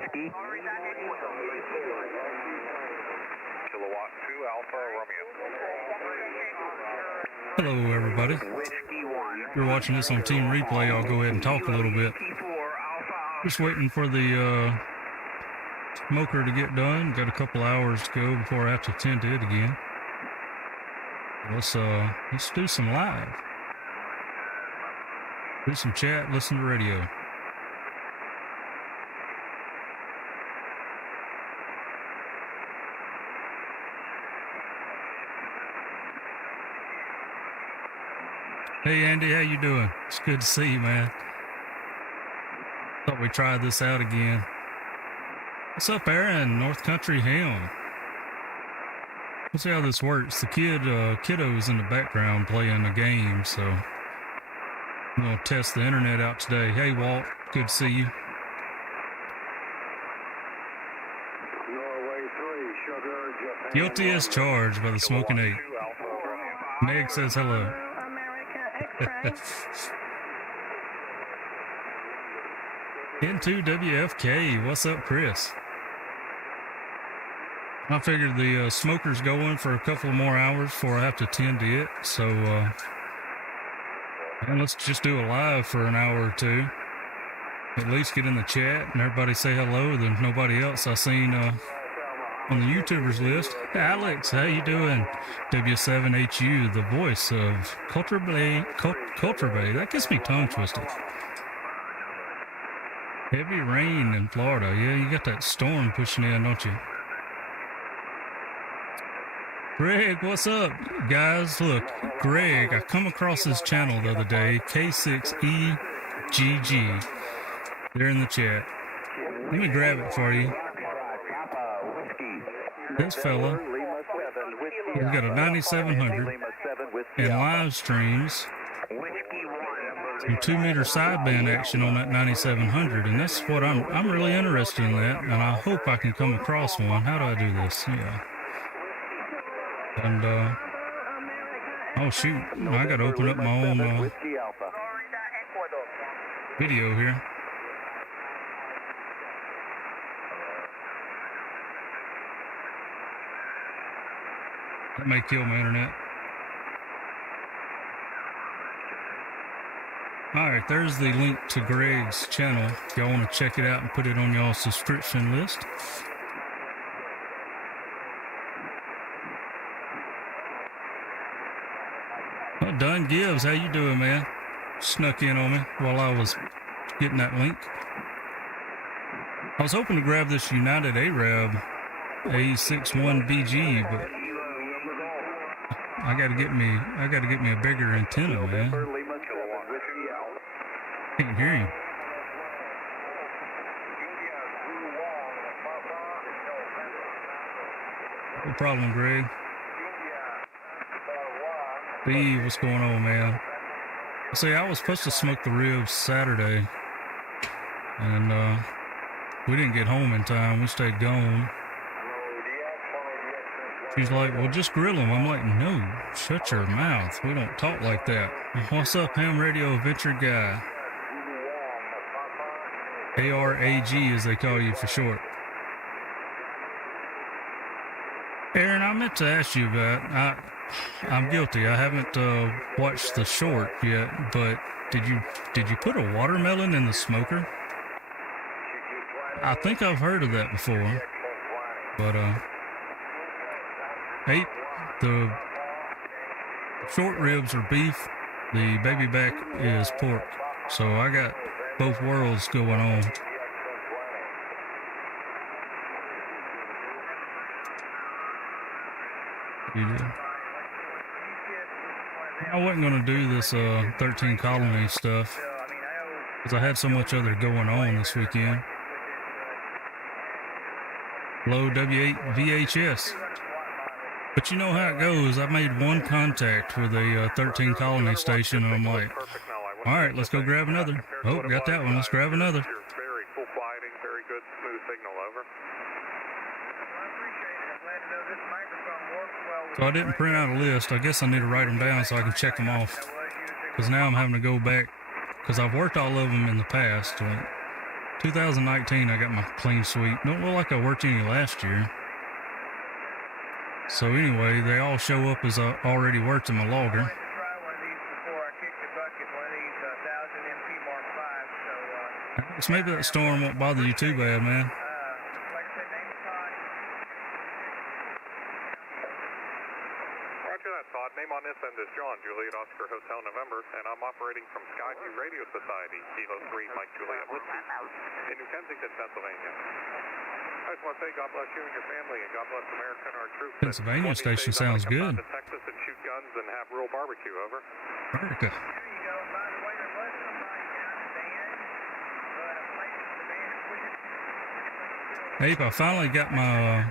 Whiskey. Kilowatt 2 Alpha Romeo. Hello, everybody. If you're watching this on Team Replay, I'll go ahead and talk a little bit. Just waiting for the smoker to get done. Got a couple hours to go before I have to attend to it again. Let's do some live. Do some chat, listen to radio. Hey Andy, how you doing? It's good to see you, man. Thought we'd try this out again. What's up, Aaron? North Country Ham. Let's see how this works. The kiddo's in the background playing a game, so I'm gonna test the internet out today. Hey Walt, good to see you. Guilty as charged by the Smoking Eight. Meg says hello. Into WFK, what's up, Chris? I figured the smoker's going for a couple more hours before I have to tend to it, so and let's just do a live for an hour or two. At least get in the chat and everybody say hello. There's nobody else I seen on the YouTubers list. Alex, how you doing? W7HU, the voice of Culture Bay. That gets me tongue twisted. Heavy rain in Florida. Yeah, you got that storm pushing in, don't you? Greg, what's up? Guys, look, Greg, I come across this channel the other day, K5YVY. They're in the chat. Let me grab it for you. This fella, he's got a 9700 and live streams some 2-meter sideband action on that 9700, and that's what I'm really interested in that, and I hope I can come across one. How do I do this? Yeah. And oh shoot, I got to open up my own video here. That may kill my internet. Alright, there's the link to Greg's channel. If y'all want to check it out and put it on y'all's subscription list. Well, Dunn Gibbs, how you doing, man? Snuck in on me while I was getting that link. I was hoping to grab this United Arab A61BG, but I gotta get me a bigger antenna, man. Can't hear you. No problem, Greg. Steve, what's going on, man? See, I was supposed to smoke the ribs Saturday, and we didn't get home in time. We stayed gone. She's like, well, just grill them. I'm like, no, shut your mouth. We don't talk like that. What's up, Ham Radio Adventure Guy? ARAG, as they call you for short. Aaron, I meant to ask you about, I'm guilty. I haven't watched the short yet, but did you put a watermelon in the smoker? I think I've heard of that before, but hey, the short ribs are beef, the baby back is pork, so I got both worlds going on. You do. I wasn't going to do this 13 colony stuff because I had so much other going on this weekend. Low W8 VHS. But you know how it goes. I made one contact with a 13 colony station, and I'm like, all right, let's go grab another. Oh, got that one. Let's grab another. Very full flighting, very good, smooth signal, over. So I didn't print out a list. I guess I need to write them down so I can check them off. Because now I'm having to go back, because I've worked all of them in the past. 2019, I got my clean sweep. Don't look like I worked any last year. So anyway, they all show up as I already worked in my logger. So maybe that storm won't bother you too bad, man. Roger that, Todd. Name on this end is John, Juliet Oscar Hotel November, and I'm operating from Skyview Radio Society, Kilo 3 Mike Juliet Whiskey, in New Kensington, Pennsylvania. I just want to say God bless you and your family, and God bless America and our troops. Pennsylvania station sounds good. To Texas and shoot guns and have real barbecue, over. America. Abe, I finally got my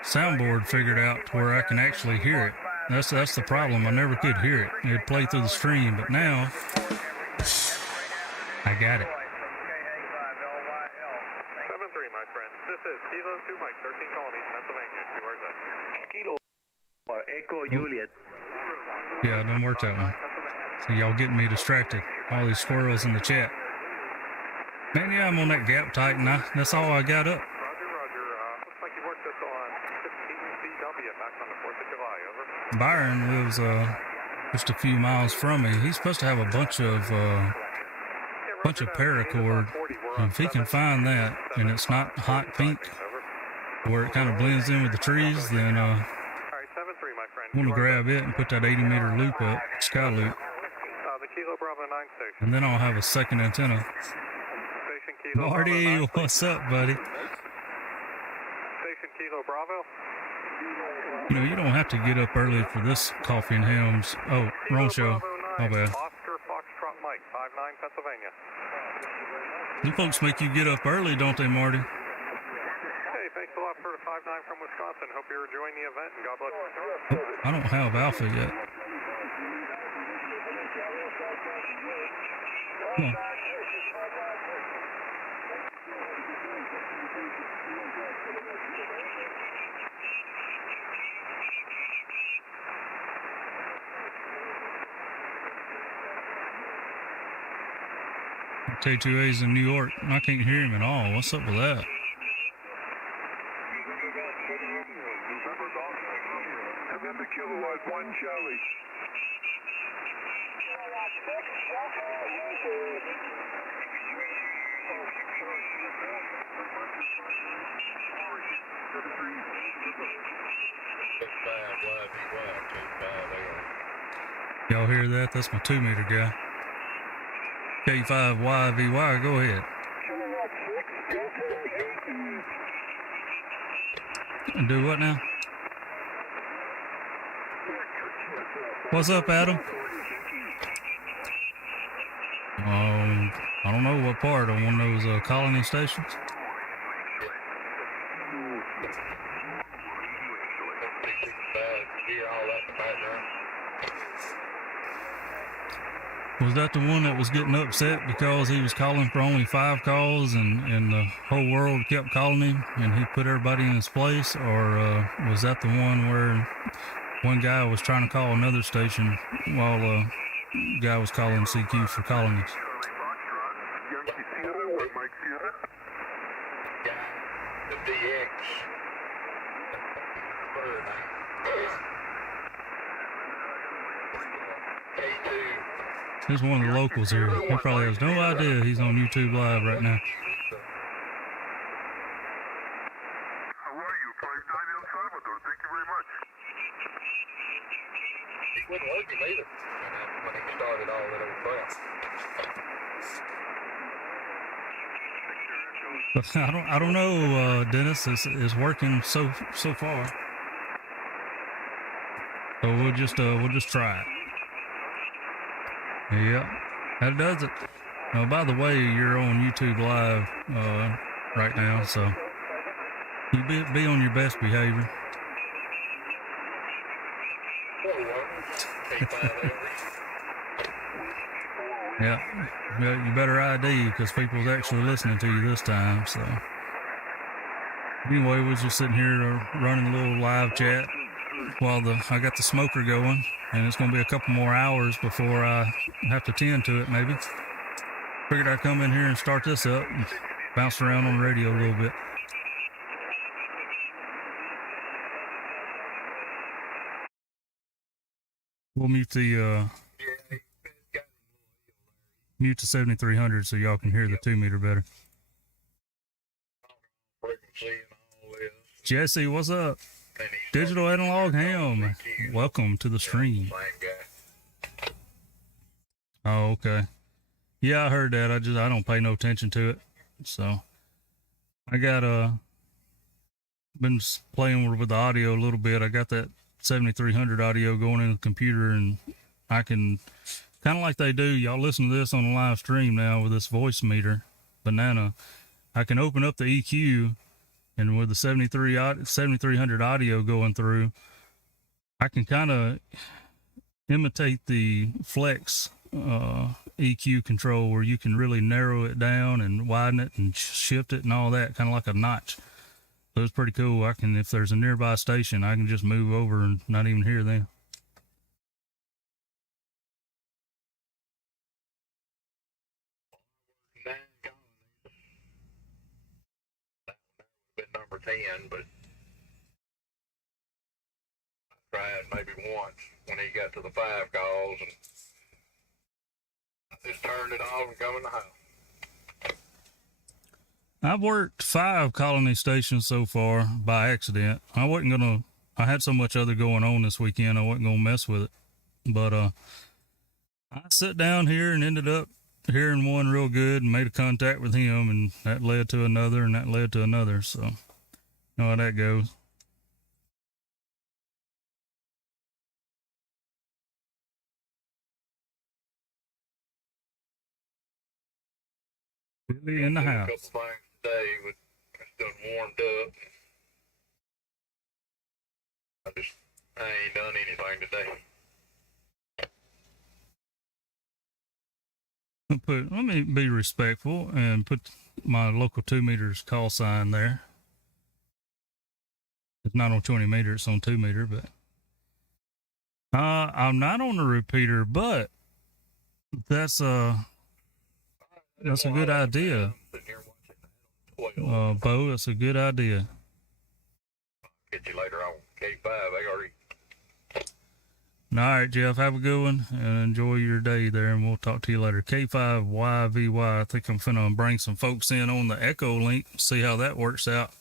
soundboard figured out to where I can actually hear it. That's the problem. I never could hear it. It'd play through the stream, but now I got it. 7-3, my friend. This is Kilo 2 Mike, 13 Colonies, Pennsylvania. Where's that? Kilo Echo Juliet. Yeah, it done worked that one. So y'all getting me distracted. All these squirrels in the chat. Man, yeah, I'm on that gap tight, and that's all I got up. Looks like you worked this on 15CW back on the 4th of July, over. Byron lives just a few miles from me. He's supposed to have a bunch of paracord. And if he can find that, and it's not hot pink, where it kind of blends in with the trees, then I'm going to grab it and put that 80-meter loop up, sky loop. The Kilo Bravo 9 station. And then I'll have a second antenna. Marty, what's up, buddy? Station Kilo Bravo. You know, you don't have to get up early for this coffee and hams. Oh, wrong show. My bad. Oscar Foxtrot Mike, 59 Pennsylvania. You folks make you get up early, don't they, Marty? Hey, thanks a lot for the 59 from Wisconsin. Hope you're enjoying the event, and God bless you. I don't have Alpha yet. Come on. K2A's in New York, and I can't hear him at all. What's up with that? November Kilowatt 1 Charlie. Y'all hear that? That's my 2-meter guy. K5YVY, go ahead. And do what now? What's up, Adam? I don't know what part on one of those colony stations. Was that the one that was getting upset because he was calling for only 5 calls and the whole world kept calling him and he put everybody in his place? Or was that the one where one guy was trying to call another station while a guy was calling CQ for colonies? There's one of the locals here. He probably has no idea he's on YouTube Live right now. How are you? 59 El Salvador. Thank you very much. He wouldn't work him either when he started all that over crap. I don't know, Dennis. It's working so far. So we'll just try it. Yeah, that does it. By the way, you're on YouTube Live right now, so you be on your best behavior. Yeah, you better ID because people's actually listening to you this time. So anyway, we're just sitting here running a little live chat while I got the smoker going. And it's going to be a couple more hours before I have to tend to it, maybe. Figured I'd come in here and start this up. Bounce around on the radio a little bit. We'll mute the mute the 7300 so y'all can hear the 2 meter better. Frequency and all this. Jesse, what's up? Digital Analog Ham, welcome to the stream. Same guy. Oh, okay. Yeah, I heard that. I don't pay no attention to it. So I got been playing with the audio a little bit. I got that 7300 audio going in the computer, and I can kind of like they do. Y'all listen to this on the live stream now with this voice meter, Banana. I can open up the EQ, and with the 7300 audio going through, I can kind of imitate the flex EQ control, where you can really narrow it down and widen it and shift it and all that, kind of like a notch. So it's pretty cool. I can, if there's a nearby station, I can just move over and not even hear them. Been number 10, but I tried maybe once when he got to the 5 calls, and I just turned it off and come in the house. I've worked 5 colony stations so far by accident. I had so much other going on this weekend, I wasn't gonna mess with it. But I sat down here and ended up hearing one real good and made a contact with him, and that led to another, and that led to another. So you know how that goes. Billy in the house. A couple things today, but it's done warmed up. I ain't done anything today. Let me be respectful and put my local 2 meters call sign there. It's not on 20 meter, it's on 2 meter, but I'm not on the repeater, but that's a good idea. Bo, that's a good idea. Get you later on K5. I already. All right, Jeff, have a good one and enjoy your day there, and we'll talk to you later. K5YVY. I think I'm finna bring some folks in on the EchoLink, see how that works out.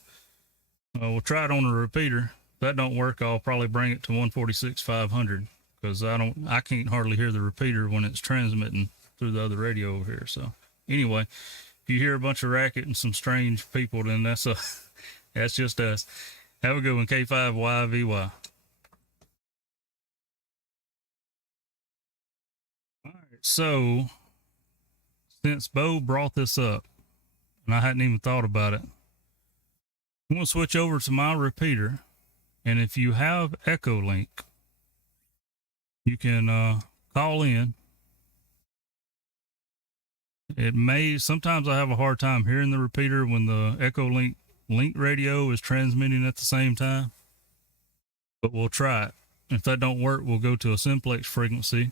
We'll try it on the repeater. If that don't work, I'll probably bring it to 146.500, because I can't hardly hear the repeater when it's transmitting through the other radio over here. So anyway, if you hear a bunch of racket and some strange people, then that's just us. Have a good one, K5YVY. All right, so since Bo brought this up, and I hadn't even thought about it, I'm going to switch over to my repeater, and if you have EchoLink, you can call in. Sometimes I have a hard time hearing the repeater when the EchoLink radio is transmitting at the same time, but we'll try it. If that don't work, we'll go to a simplex frequency.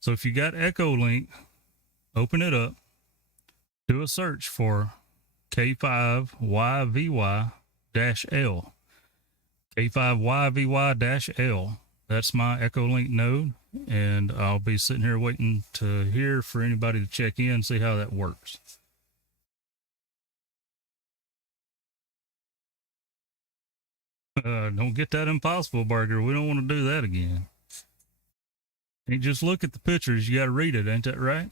So if you got EchoLink, open it up, do a search for K5YVY-L. K5YVY-L. That's my EchoLink node, and I'll be sitting here waiting to hear for anybody to check in, see how that works. Don't get that impossible burger. We don't want to do that again. You just look at the pictures. You got to read it. Ain't that right?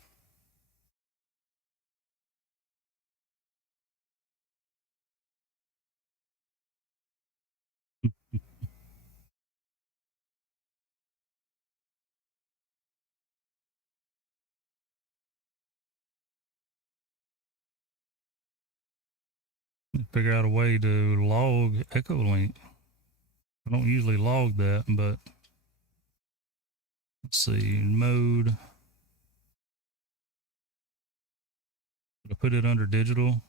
Figure out a way to log EchoLink. I don't usually log that, but let's see, mode. I put it under digital.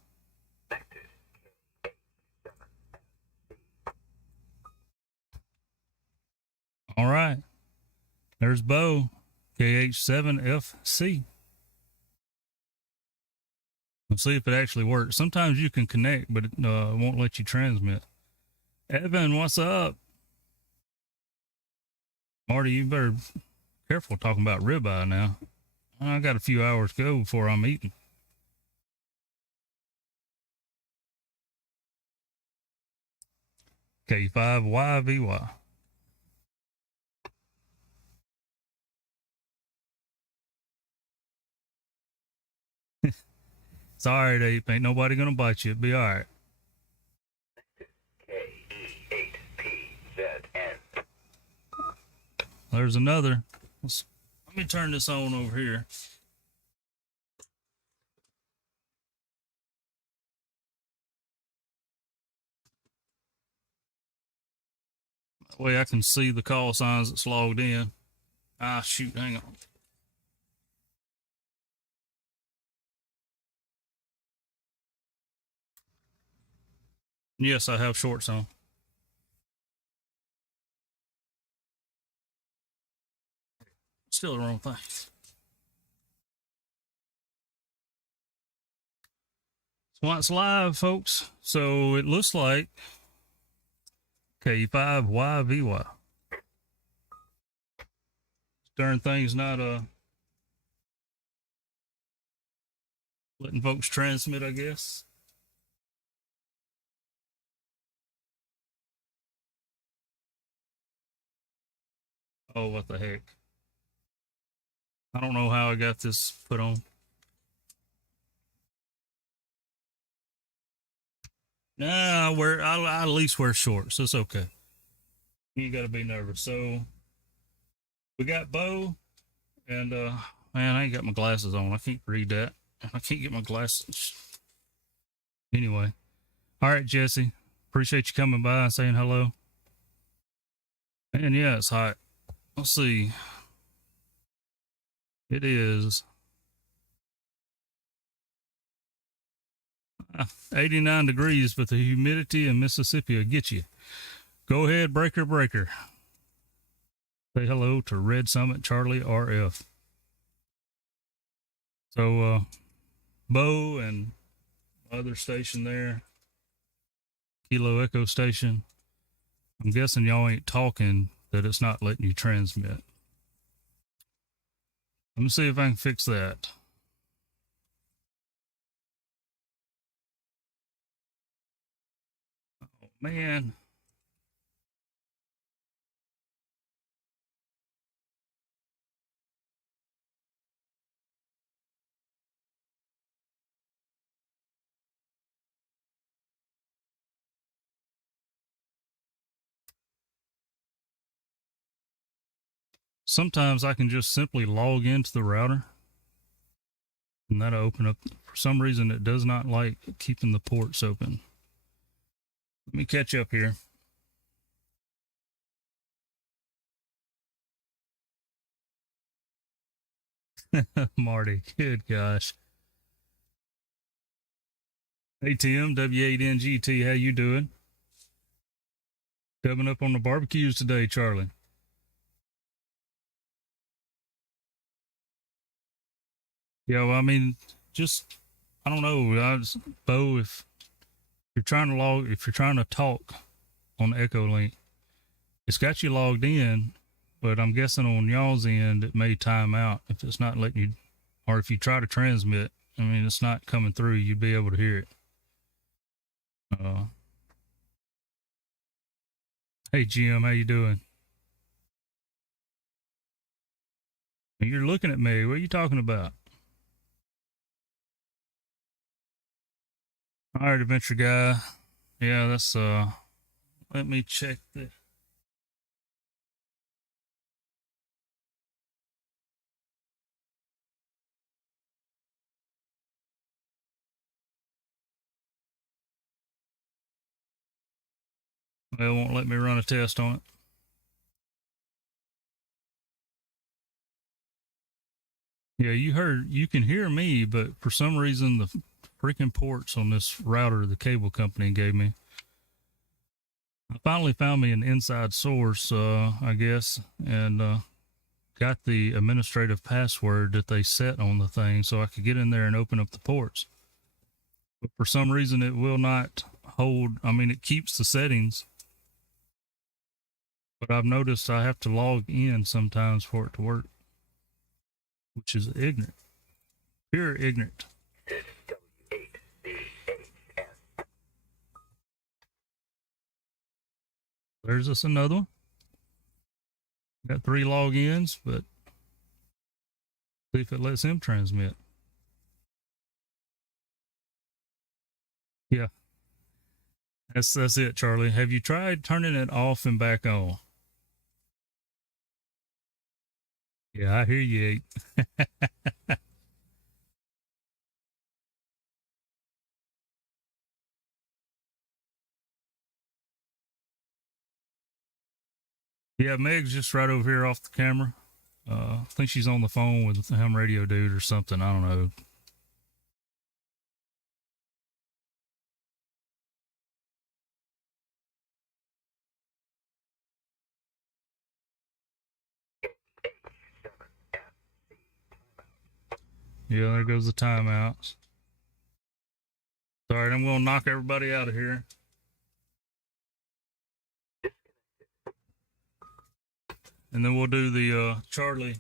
All right. There's Bo, KH7FC. Let's see if it actually works. Sometimes you can connect, but it won't let you transmit. Evan, what's up? Marty, you better careful talking about ribeye now. I got a few hours to go before I'm eating. K5YVY. It's all right, Ape. Ain't nobody gonna bite you. It'll be all right. KE8PZN. There's another. Let me turn this on over here. That way I can see the call signs that's logged in. Ah, shoot, hang on. Yes, I have shorts on. Still the wrong thing. So it's live, folks. So it looks like K5YVY. Darn thing's not letting folks transmit, I guess. Oh, what the heck. I don't know how I got this put on. Nah, I at least wear shorts. It's okay. You gotta be nervous. So we got Bo, and man, I ain't got my glasses on. I can't read that. I can't get my glasses. Anyway, all right, Jesse. Appreciate you coming by and saying hello. And yeah, it's hot. Let's see. It is 89 degrees, but the humidity in Mississippi will get you. Go ahead, breaker. Say hello to Red Summit Charlie RF. So, Bo and other station there, Kilo Echo station. I'm guessing y'all ain't talking that it's not letting you transmit. Let me see if I can fix that. Oh, man. Sometimes I can just simply log into the router and that'll open up. For some reason, it does not like keeping the ports open. Let me catch up here. Marty, good gosh. Hey, Tim, W8NGT, how you doing? Coming up on the barbecues today, Charlie. Yeah, well, I mean, just, I don't know, Bo, if you're trying to talk on EchoLink, it's got you logged in, but I'm guessing on y'all's end, it may time out if it's not letting you, or if you try to transmit, I mean, it's not coming through, you'd be able to hear it. Hey, Jim, how you doing? You're looking at me. What are you talking about? All right, adventure guy. Yeah, that's let me check the it won't let me run a test on it. Yeah, you can hear me, but for some reason the freaking ports on this router the cable company gave me. I finally found me an inside source, I guess, and got the administrative password that they set on the thing so I could get in there and open up the ports. but for some reason it will not hold. I mean, it keeps the settings, but I've noticed I have to log in sometimes for it to work, which is ignorant, pure ignorant. There's us another one. Got 3 logins, but see if it lets him transmit. Yeah. That's it, Charlie. Have you tried turning it off and back on? Yeah, I hear you, 8. Yeah, Meg's just right over here off the camera. I think she's on the phone with the ham radio dude or something. I don't know. Yeah, there goes the timeouts. Sorry, I'm going to knock everybody out of here. And then we'll do the Charlie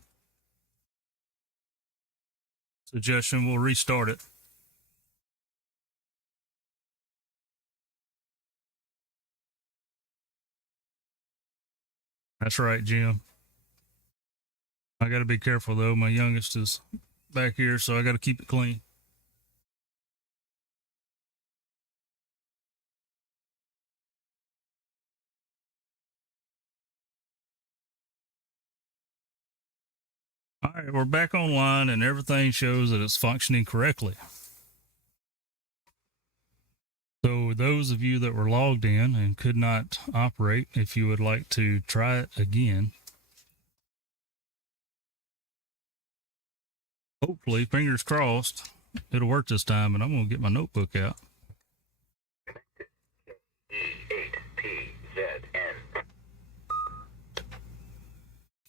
suggestion. We'll restart it. That's right, Jim. I got to be careful, though. My youngest is back here, so I got to keep it clean. All right, we're back online, and everything shows that it's functioning correctly. So those of you that were logged in and could not operate, if you would like to try it again, hopefully, fingers crossed, it'll work this time, and I'm going to get my notebook out. E8PZN.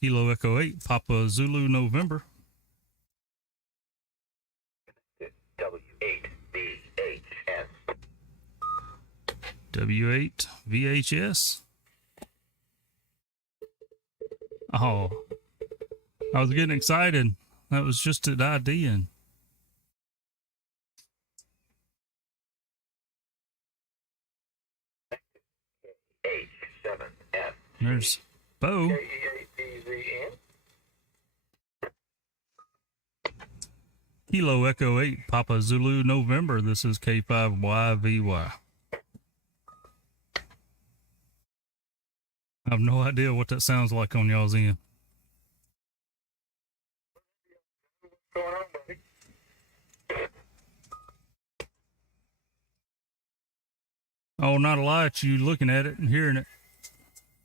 Kilo Echo 8, Papa Zulu November. W8VHS. W8VHS. Oh, I was getting excited. That was just an ID. H7F. There's Bo. K5YVY. Kilo Echo 8, Papa Zulu November. This is K5YVY. I have no idea what that sounds like on y'all's end. What's going on, buddy? Oh, not a lot. You looking at it and hearing it.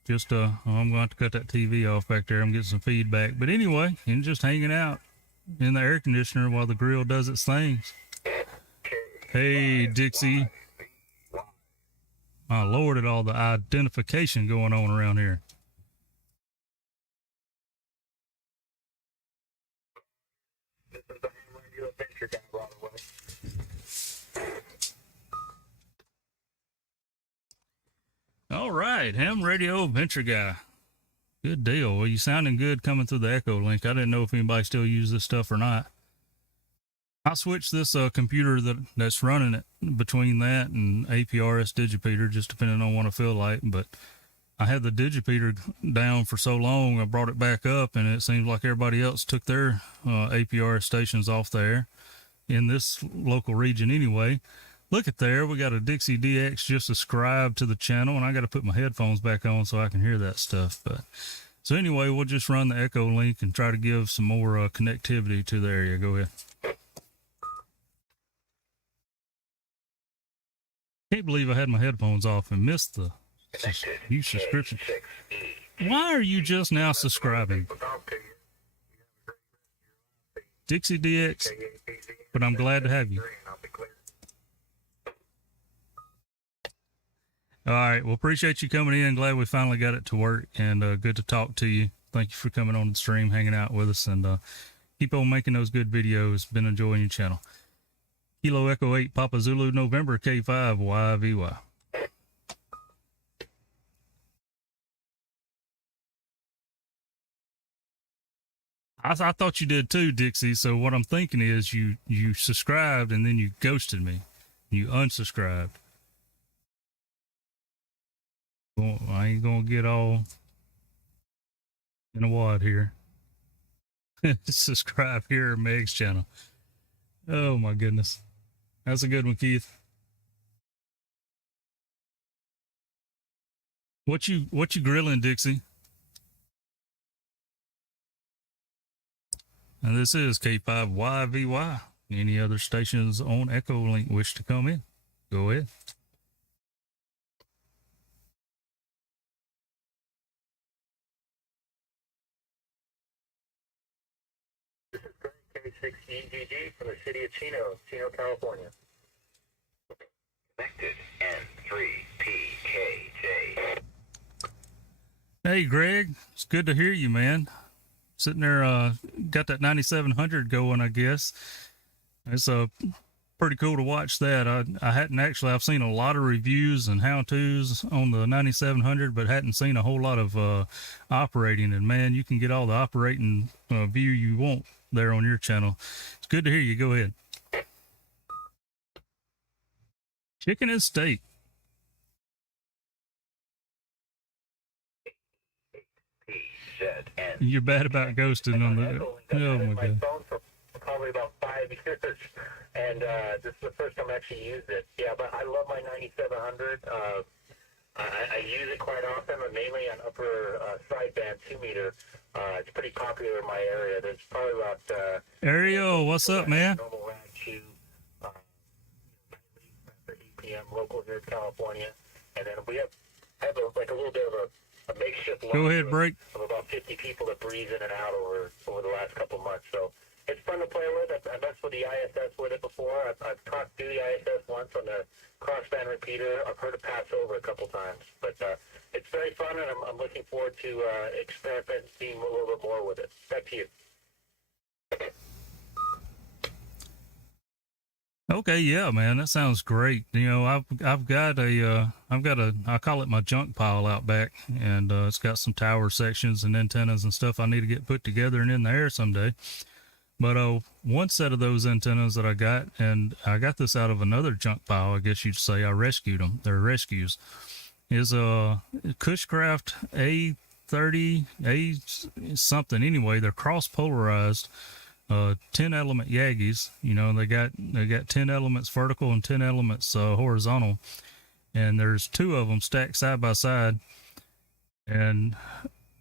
Just, I'm going to have to cut that TV off back there. I'm getting some feedback. But anyway, and just hanging out in the air conditioner while the grill does its things. Hey, Dixie. My Lord, at all the identification going on around here. This is the ham radio adventure guy, by the way. All right, ham radio adventure guy. Good deal. Well, you sounding good coming through the EchoLink. I didn't know if anybody still uses this stuff or not. I switched this computer that's running it between that and APRS Digipeater, just depending on what I feel like. But I had the Digipeater down for so long, I brought it back up, and it seems like everybody else took their APRS stations off there in this local region anyway. Look at there, we got a Dixie DX just subscribed to the channel, and I got to put my headphones back on so I can hear that stuff. But so anyway, we'll just run the EchoLink and try to give some more connectivity to the area. Go ahead. Can't believe I had my headphones off and missed the new subscription. Why are you just now subscribing? Dixie DX, but I'm glad to have you. All right. Well, appreciate you coming in. Glad we finally got it to work, and good to talk to you. Thank you for coming on the stream, hanging out with us, and keep on making those good videos. Been enjoying your channel. Kilo Echo 8 Papa Zulu November K5YVY. I thought you did too, Dixie. So what I'm thinking is you subscribed and then you ghosted me. You unsubscribed. Well, I ain't gonna get all in a wad here. Subscribe here at Meg's channel. Oh my goodness. That's a good one, Keith. What you grilling, Dixie? And this is K5YVY. Any other stations on EchoLink wish to come in? Go ahead. This is K6YVY from the city of Chino, California. Connected N3PKJ. Hey, Greg. It's good to hear you, man. Sitting there, got that 9700 going, I guess. It's pretty cool to watch that. I hadn't actually, I've seen a lot of reviews and how-tos on the 9700, but hadn't seen a whole lot of operating. And man, you can get all the operating view you want there on your channel. It's good to hear you. Go ahead. Chicken and steak. You're bad about ghosting on the. Oh my god. Phone for probably about 5 years, and this is the first time I actually used it. Yeah, but I love my 9700. I use it quite often, but mainly on upper sideband 2-meter. It's pretty popular in my area. There's probably about. Ariel, what's up, man? Normal rad shoe, after 8 p.m. local here in California, and then we have a little bit of a makeshift. Go ahead, break. Of about 50 people that breeze in and out over the last couple months. So it's fun to play with. I messed with the ISS with it before. I've talked through the ISS once on the crossband repeater. I've heard it pass over a couple times, but it's very fun, and I'm looking forward to experimenting a little bit more with it. Back to you. Okay, yeah, man, that sounds great. You know, I've got a I call it my junk pile out back, and it's got some tower sections and antennas and stuff I need to get put together and in the air someday. But one set of those antennas that I got, and I got this out of another junk pile, I guess you'd say. I rescued them. They're rescues. Is a Cushcraft A30 A something. Anyway, they're cross polarized. 10 element Yagis. You know, they got 10 elements vertical and 10 elements horizontal, and there's 2 of them stacked side by side, and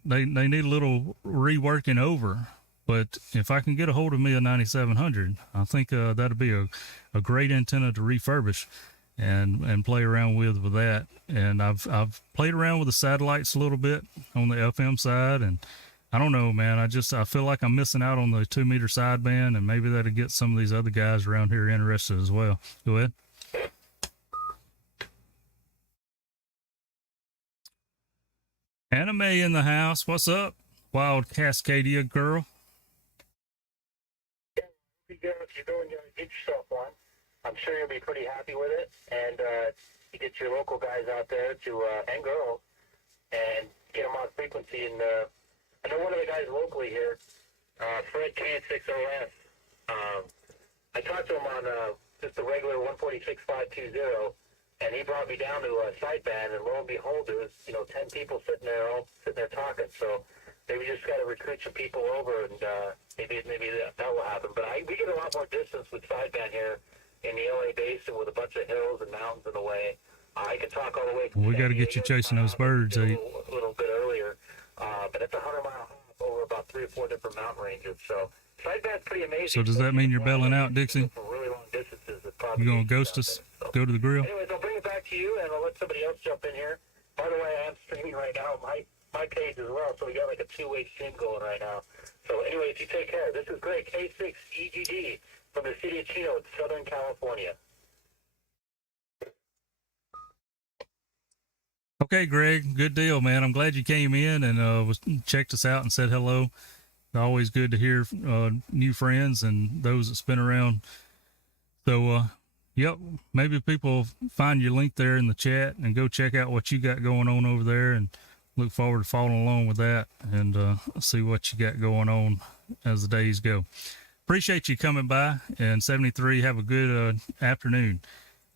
they need a little reworking over. But if I can get a hold of me a 9700, I think that'd be a great antenna to refurbish and play around with that. And I've played around with the satellites a little bit on the FM side, and I don't know, man. I feel like I'm missing out on the 2-meter sideband, and maybe that'll get some of these other guys around here interested as well. Go ahead. Anime in the house. What's up, Wild Cascadia girl? If you go and get yourself one, I'm sure you'll be pretty happy with it, and you get your local guys out there and girls, and get them on frequency. And I know one of the guys locally here, Fred K6OS. I talked to him on just a regular 146.520, and he brought me down to a sideband, and lo and behold, there was 10 people sitting there talking. So maybe just got to recruit some people over, and maybe that will happen. But we get a lot more distance with sideband here in the LA basin with a bunch of hills and mountains in the way. I can talk all the way. We got to get you chasing those birds. A little bit earlier, but it's a 100-mile hop over about 3 or 4 different mountain ranges. So sideband's pretty amazing. So does that mean you're bailing out, Dixie? For really long distances, you gonna ghost us? So, go to the grill? Anyways, I'll bring it back to you, and I'll let somebody else jump in here. By the way, I am streaming right now my page as well, so we got like a 2-way stream going right now. So anyways, you take care. This is Greg, K6YVY from the city of Chino in Southern California. Okay, Greg, good deal, man. I'm glad you came in and checked us out and said hello. Always good to hear new friends and those that's been around So, yep, maybe people find your link there in the chat and go check out what you got going on over there, and look forward to following along with that and see what you got going on as the days go. Appreciate you coming by, and 73, have a good afternoon.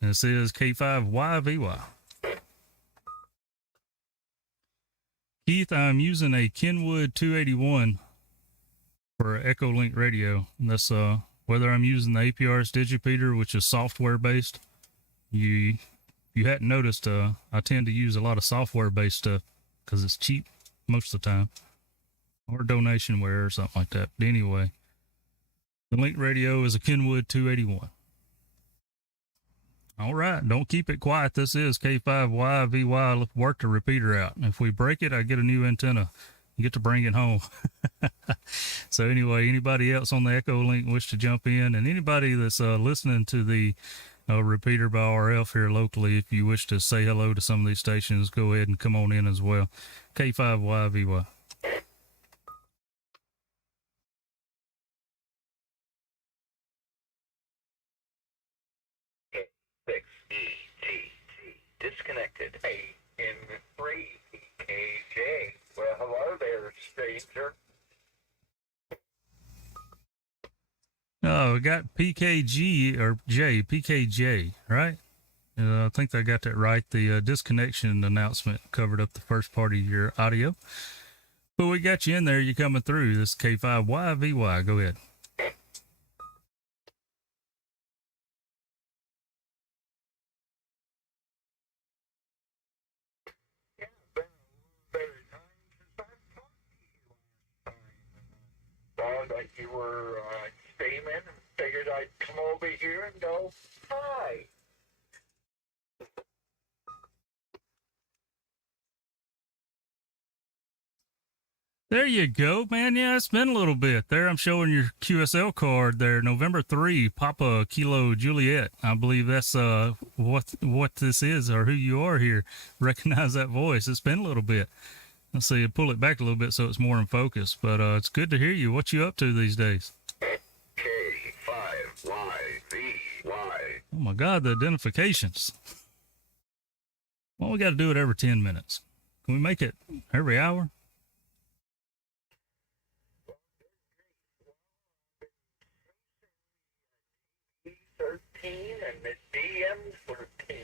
And this is K5YVY. Keith, I'm using a Kenwood 281 for EchoLink radio. And that's whether I'm using the APRS Digipeater, which is software based. You hadn't noticed, I tend to use a lot of software based stuff because it's cheap most of the time, or donationware or something like that. But anyway, the link radio is a Kenwood 281. All right, don't keep it quiet. This is K5YVY. Work the repeater out. If we break it, I get a new antenna. You get to bring it home. So anyway, anybody else on the EchoLink wish to jump in, and anybody that's listening to the repeater by RF here locally, if you wish to say hello to some of these stations, go ahead and come on in as well. K5YVY. Disconnected. AM3 PKJ. Well, hello there, stranger. Oh, we got PKG or PKJ, right? I think I got that right. The disconnection announcement covered up the first part of your audio. But we got you in there. You're coming through. This is K5YVY. Go ahead. Saw that you were streaming, figured I'd come over here and go, hi. There you go, man. Yeah, it's been a little bit. There, I'm showing your QSL card there, November 3, Papa Kilo Juliet. I believe that's what this is, or who you are here. Recognize that voice. It's been a little bit. Let's see, pull it back a little bit so it's more in focus. But it's good to hear you. What you up to these days? K5YVY. Oh my God, the identifications. Well, we got to do it every 10 minutes. Can we make it every hour? And the DM13,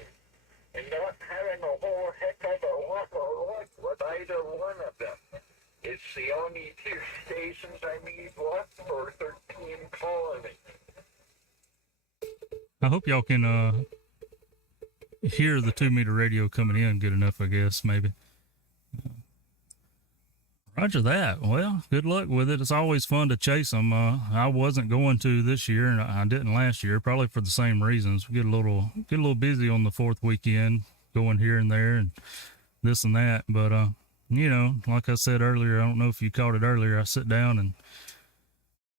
and not having a whole heck of a lot of luck with either one of them. It's the only two stations I need left for 13 colony. I hope y'all can hear the 2-meter radio coming in good enough, I guess, maybe. Roger that. Well, good luck with it. It's always fun to chase them. I wasn't going to this year, and I didn't last year, probably for the same reasons. We get a little busy on the fourth weekend, going here and there and this and that. But you know, like I said earlier, I don't know if you caught it earlier. I sit down and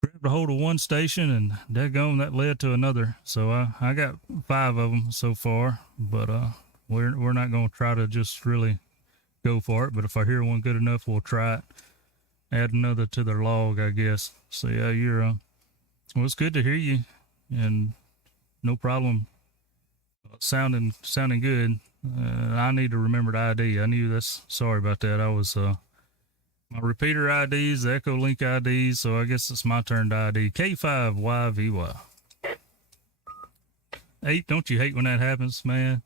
grabbed a hold of one station, and daggone, that led to another. So I got 5 of them so far, but we're not going to try to just really go for it, but if I hear one good enough, we'll try it. Add another to their log, I guess. So yeah, you're well, it's good to hear you, and no problem. Sounding good. I need to remember the ID. I knew that's. Sorry about that. I was my repeater IDs, the EchoLink IDs. So I guess it's my turn to ID. K5YVY. 8. Don't you hate when that happens, man?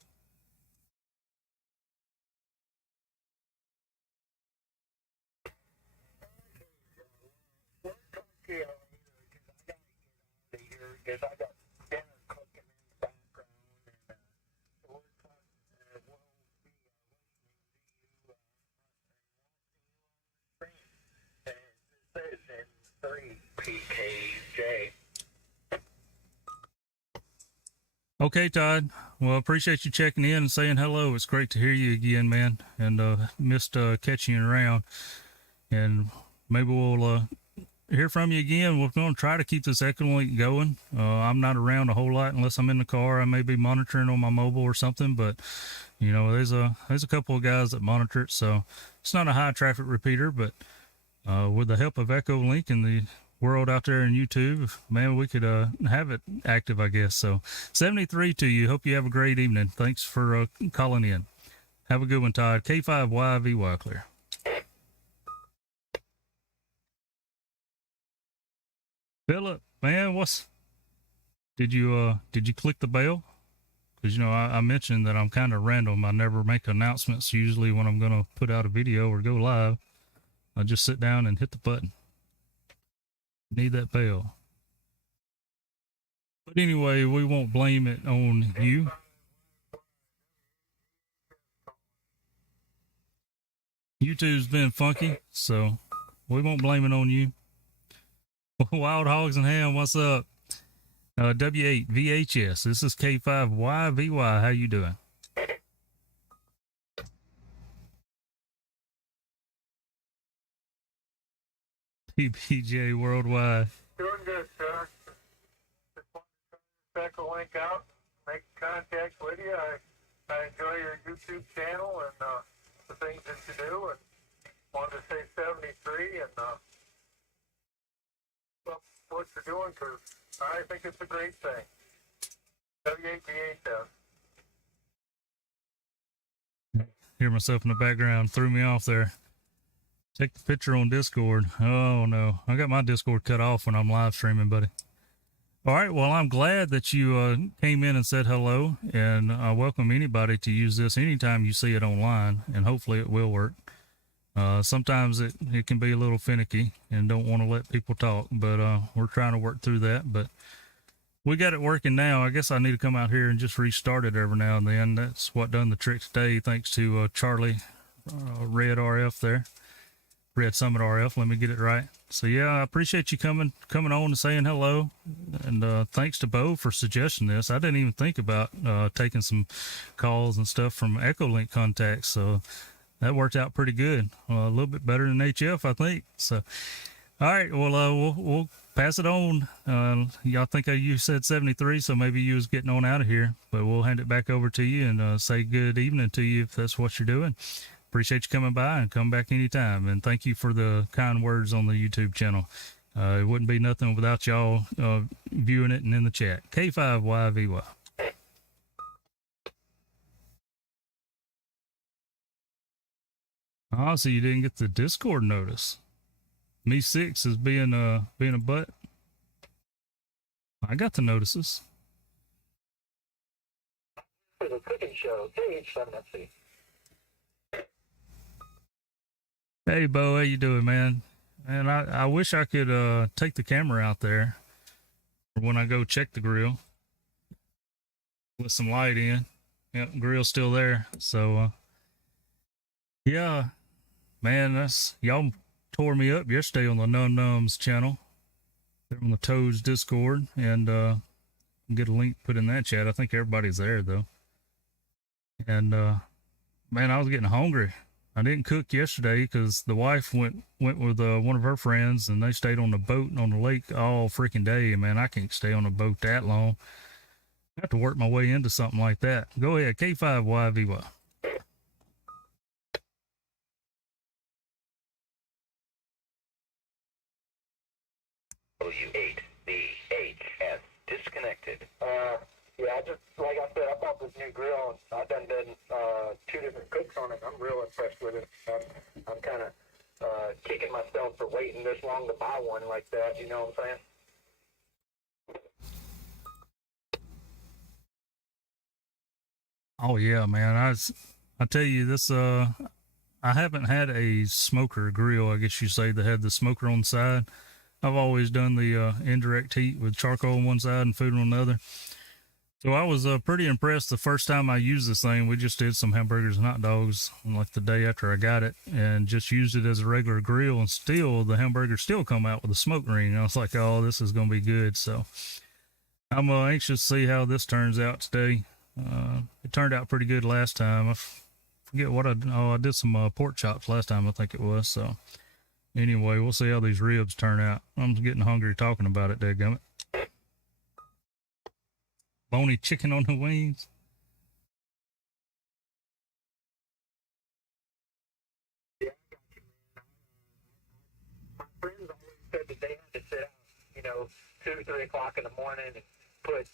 Because I got dinner cooking in the background, and we'll be listening to you. And this is in 3 PKJ. Okay, Todd. Well, I appreciate you checking in and saying hello. It's great to hear you again, man. And missed catching you around. And maybe we'll hear from you again. We're going to try to keep this EchoLink going. I'm not around a whole lot unless I'm in the car. I may be monitoring on my mobile or something, but you know, there's a couple of guys that monitor it, so it's not a high traffic repeater, but with the help of EchoLink and world out there in YouTube, man, we could have it active, I guess. So 73 to you. Hope you have a great evening. Thanks for calling in. Have a good one, Todd. K5YVY clear. Philip, man, did you click the bell? Because, you know, I mentioned that I'm kind of random. I never make announcements usually when I'm going to put out a video or go live. I just sit down and hit the button. Need that bell. But anyway, we won't blame it on you. YouTube's been funky, so we won't blame it on you. Wild Hogs and Ham, what's up? W8VHS, this is K5YVY. How you doing? PPJ Worldwide. Doing good, sir. Just wanted to check a link out, make contact with you. I enjoy your YouTube channel and the things that you do, and wanted to say 73 and what you're doing, because I think it's a great thing. W8VHS. Hear myself in the background, threw me off there. Take the picture on Discord. Oh no, I got my Discord cut off when I'm live streaming, buddy. All right, well, I'm glad that you came in and said hello, and I welcome anybody to use this anytime you see it online, and hopefully it will work. Sometimes it can be a little finicky and don't want to let people talk, but we're trying to work through that. But we got it working now. I guess I need to come out here and just restart it every now and then. That's what done the trick today, thanks to Charlie Red RF there. Red Summit RF, let me get it right. So yeah, I appreciate you coming on and saying hello. And thanks to Bo for suggesting this. I didn't even think about taking some calls and stuff from EchoLink contacts. So that worked out pretty good. A little bit better than HF, I think. So, all right, well, we'll pass it on. Y'all think you said 73, so maybe you was getting on out of here. But we'll hand it back over to you and say good evening to you if that's what you're doing. Appreciate you coming by and come back anytime. And thank you for the kind words on the YouTube channel. It wouldn't be nothing without y'all viewing it and in the chat. K5YVY. Oh, so you didn't get the Discord notice. Me 6 is being a butt. I got the notices. For the cooking show, KH7FC. Hey, Bo, how you doing, man? And I wish I could take the camera out there when I go check the grill. Let some light in. Yep, grill's still there. So, yeah. Man, y'all tore me up yesterday on the Num Nums channel. They're on the Toads Discord, and get a link put in that chat. I think everybody's there though. And man, I was getting hungry. I didn't cook yesterday because the wife went with one of her friends, and they stayed on the boat on the lake all freaking day. And man, I can't stay on a boat that long. I have to work my way into something like that. Go ahead, K5YVY. W8VHS disconnected. Yeah, like I said, I bought this new grill, and I've done 2 different cooks on it. I'm real impressed with it. I'm kind of kicking myself for waiting this long to buy one like that. You know what I'm saying? Oh yeah, man. I tell you this. I haven't had a smoker grill, I guess you say, that had the smoker on the side. I've always done the indirect heat with charcoal on one side and food on the other. So I was pretty impressed the first time I used this thing. We just did some hamburgers and hot dogs like the day after I got it, and just used it as a regular grill, and still the hamburgers still come out with a smoke ring. I was like, oh, this is going to be good. So I'm anxious to see how this turns out today. It turned out pretty good last time. I forget what I did some pork chops last time, I think it was. So anyway, we'll see how these ribs turn out. I'm getting hungry talking about it, dadgummit. Bony chicken on the wings. Yeah, I got you, man. My friends always said that they had to sit out 2, 3 o'clock in the morning and put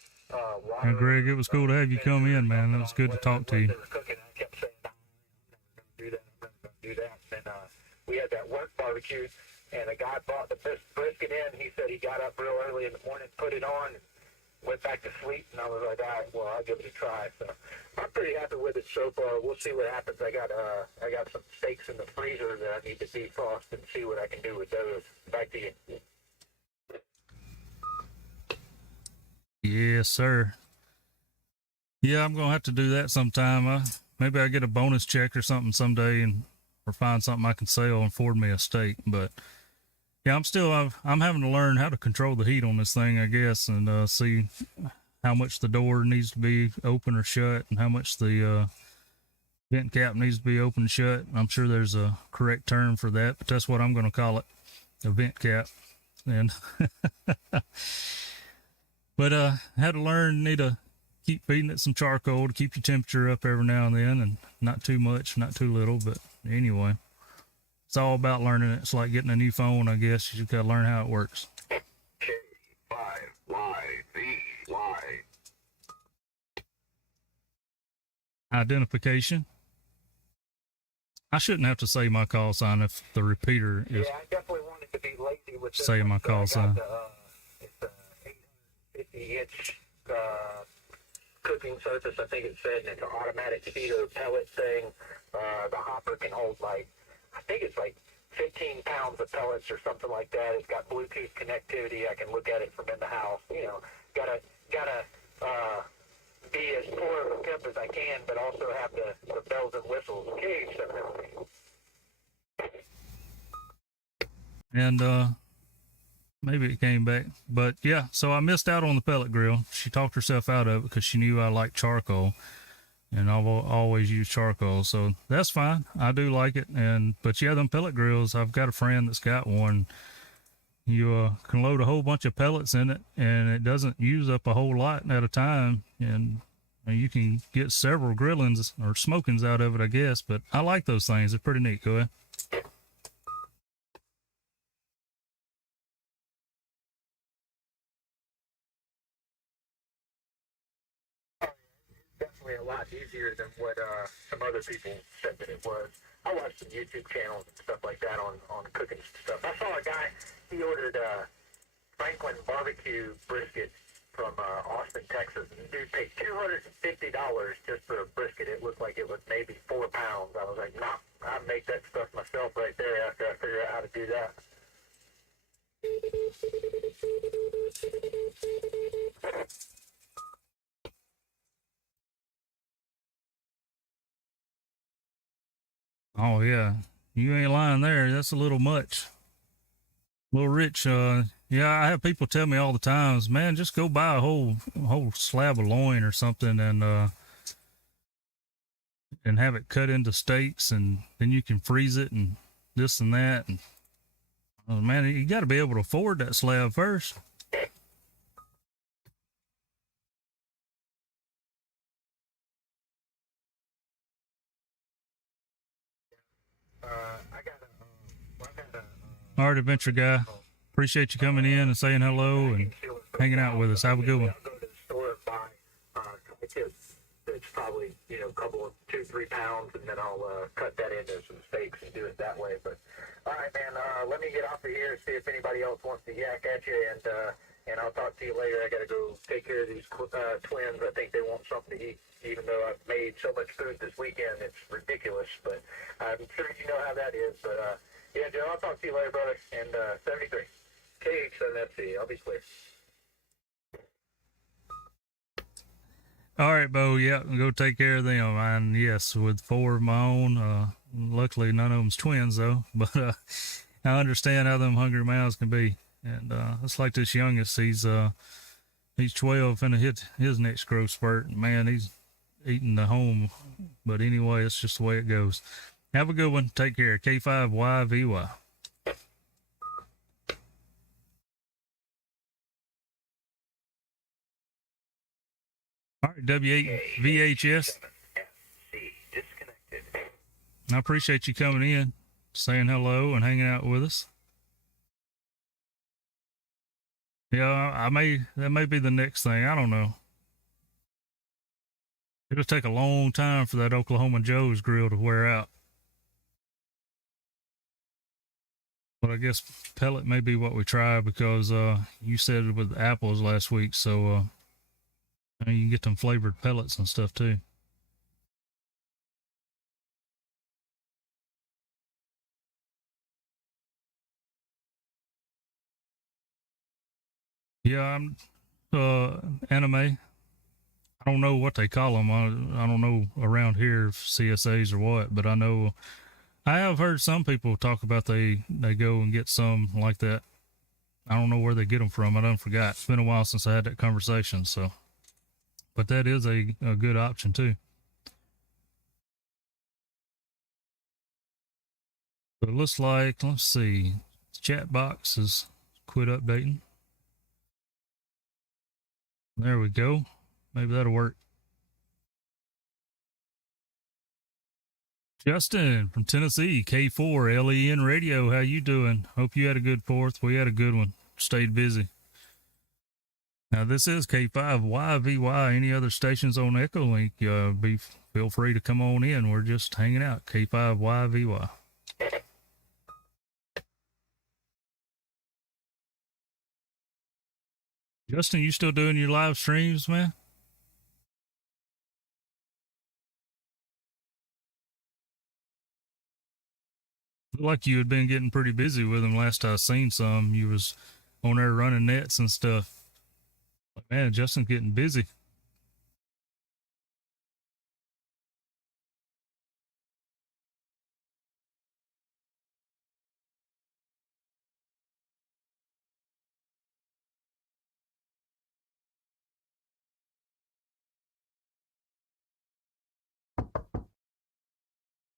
water. Now, Greg, it was cool to have you come in, man. It was good to talk to you. They were cooking. I kept saying, "No, I'm never gonna do that. I'm never gonna do that." And then we had that work barbecue, and the guy brought the brisket in. He said he got up real early in the morning, put it on, went back to sleep, and I was like, all right, well, I'll give it a try. So I'm pretty happy with it so far. We'll see what happens. I got some steaks in the freezer that I need to defrost and see what I can do with those. Back to you. Yes, sir. Yeah, I'm gonna have to do that sometime. Maybe I get a bonus check or something someday, or find something I can sell and afford me a steak. But yeah, I'm having to learn how to control the heat on this thing, I guess, and see how much the door needs to be open or shut, and how much the vent cap needs to be open and shut. I'm sure there's a correct term for that, but that's what I'm going to call it, a vent cap. And but I had to learn, need to keep feeding it some charcoal to keep your temperature up every now and then, and not too much, not too little. But anyway, it's all about learning it. It's like getting a new phone, I guess. You just got to learn how it works. K5YVY. Identification. I shouldn't have to say my call sign if the repeater is Yeah, I definitely wanted to be lazy with this saying one, my so call I got sign. It's a 850-inch cooking surface, I think it said, and it's an automatic feeder pellet thing. The hopper can hold I think it's 15 pounds of pellets or something like that. It's got Bluetooth connectivity. I can look at it from in the house. Gotta be as poor of a pimp as I can, but also have the bells and whistles. K5YVY. And maybe it came back, but yeah, so I missed out on the pellet grill. She talked herself out of it because she knew I like charcoal, and I've always used charcoal, so that's fine. I do like it. But yeah, them pellet grills, I've got a friend that's got one. You can load a whole bunch of pellets in it, and it doesn't use up a whole lot at a time, and you can get several grillings or smokings out of it, I guess. But I like those things. They're pretty neat. Go ahead. Definitely a lot easier than what some other people said that it was. I watched some YouTube channels and stuff like that on cooking stuff. I saw a guy, he ordered Franklin barbecue brisket from Austin, Texas, and the dude paid $250 just for a brisket. It looked like it was maybe 4 pounds. I was like, nah, I'd make that stuff myself right there after I figure out how to do that. Oh yeah, you ain't lying there. That's a little much, a little rich. Yeah, I have people tell me all the times, man, just go buy a whole slab of loin or something, and have it cut into steaks, and then you can freeze it and this and that. And man, you got to be able to afford that slab first. All right, adventure guy. Appreciate you coming in and saying hello and hanging out with us. Have a good one. I'll go to the store and buy it's probably, a couple of 2-3 pounds, and then I'll cut that into some steaks and do it that way. But all right, man, let me get off of here and see if anybody else wants to yak at you, and I'll talk to you later. I got to go take care of these twins. I think they want something to eat, even though I've made so much food this weekend. It's ridiculous, but I'm sure you know how that is. But yeah, Joe, I'll talk to you later, brother. And 73. KH7FC. I'll be clear. All right, Bo. Yeah, go take care of them. And yes, with 4 of my own. Luckily, none of them's twins though. But I understand how them hungry mouths can be. And it's like this youngest. He's 12, finna hit his next growth spurt. And man, he's eating the home. But anyway, it's just the way it goes. Have a good one. Take care. K5YVY. All right, W8VHS. I appreciate you coming in, saying hello, and hanging out with us. Yeah, that may be the next thing. I don't know. It'll take a long time for that Oklahoma Joe's grill to wear out. But I guess pellet may be what we try because you said it with apples last week, so you can get them flavored pellets and stuff too. Yeah, I'm anime. I don't know what they call them. I don't know around here if CSAs or what, but I know I have heard some people talk about they go and get some like that. I don't know where they get them from. I done forgot. It's been a while since I had that conversation. So, but that is a good option too. But it looks like, let's see, the chat box is quit updating. There we go. Maybe that'll work. Justin from Tennessee, K4YVY Radio. How you doing? Hope you had a good 4th. We had a good one. Stayed busy. Now this is K5YVY. Any other stations on EchoLink? Feel free to come on in. We're just hanging out. K5YVY. Justin, you still doing your live streams, man? Looked like you had been getting pretty busy with them last I seen some. You was on there running nets and stuff. Like, man, Justin's getting busy.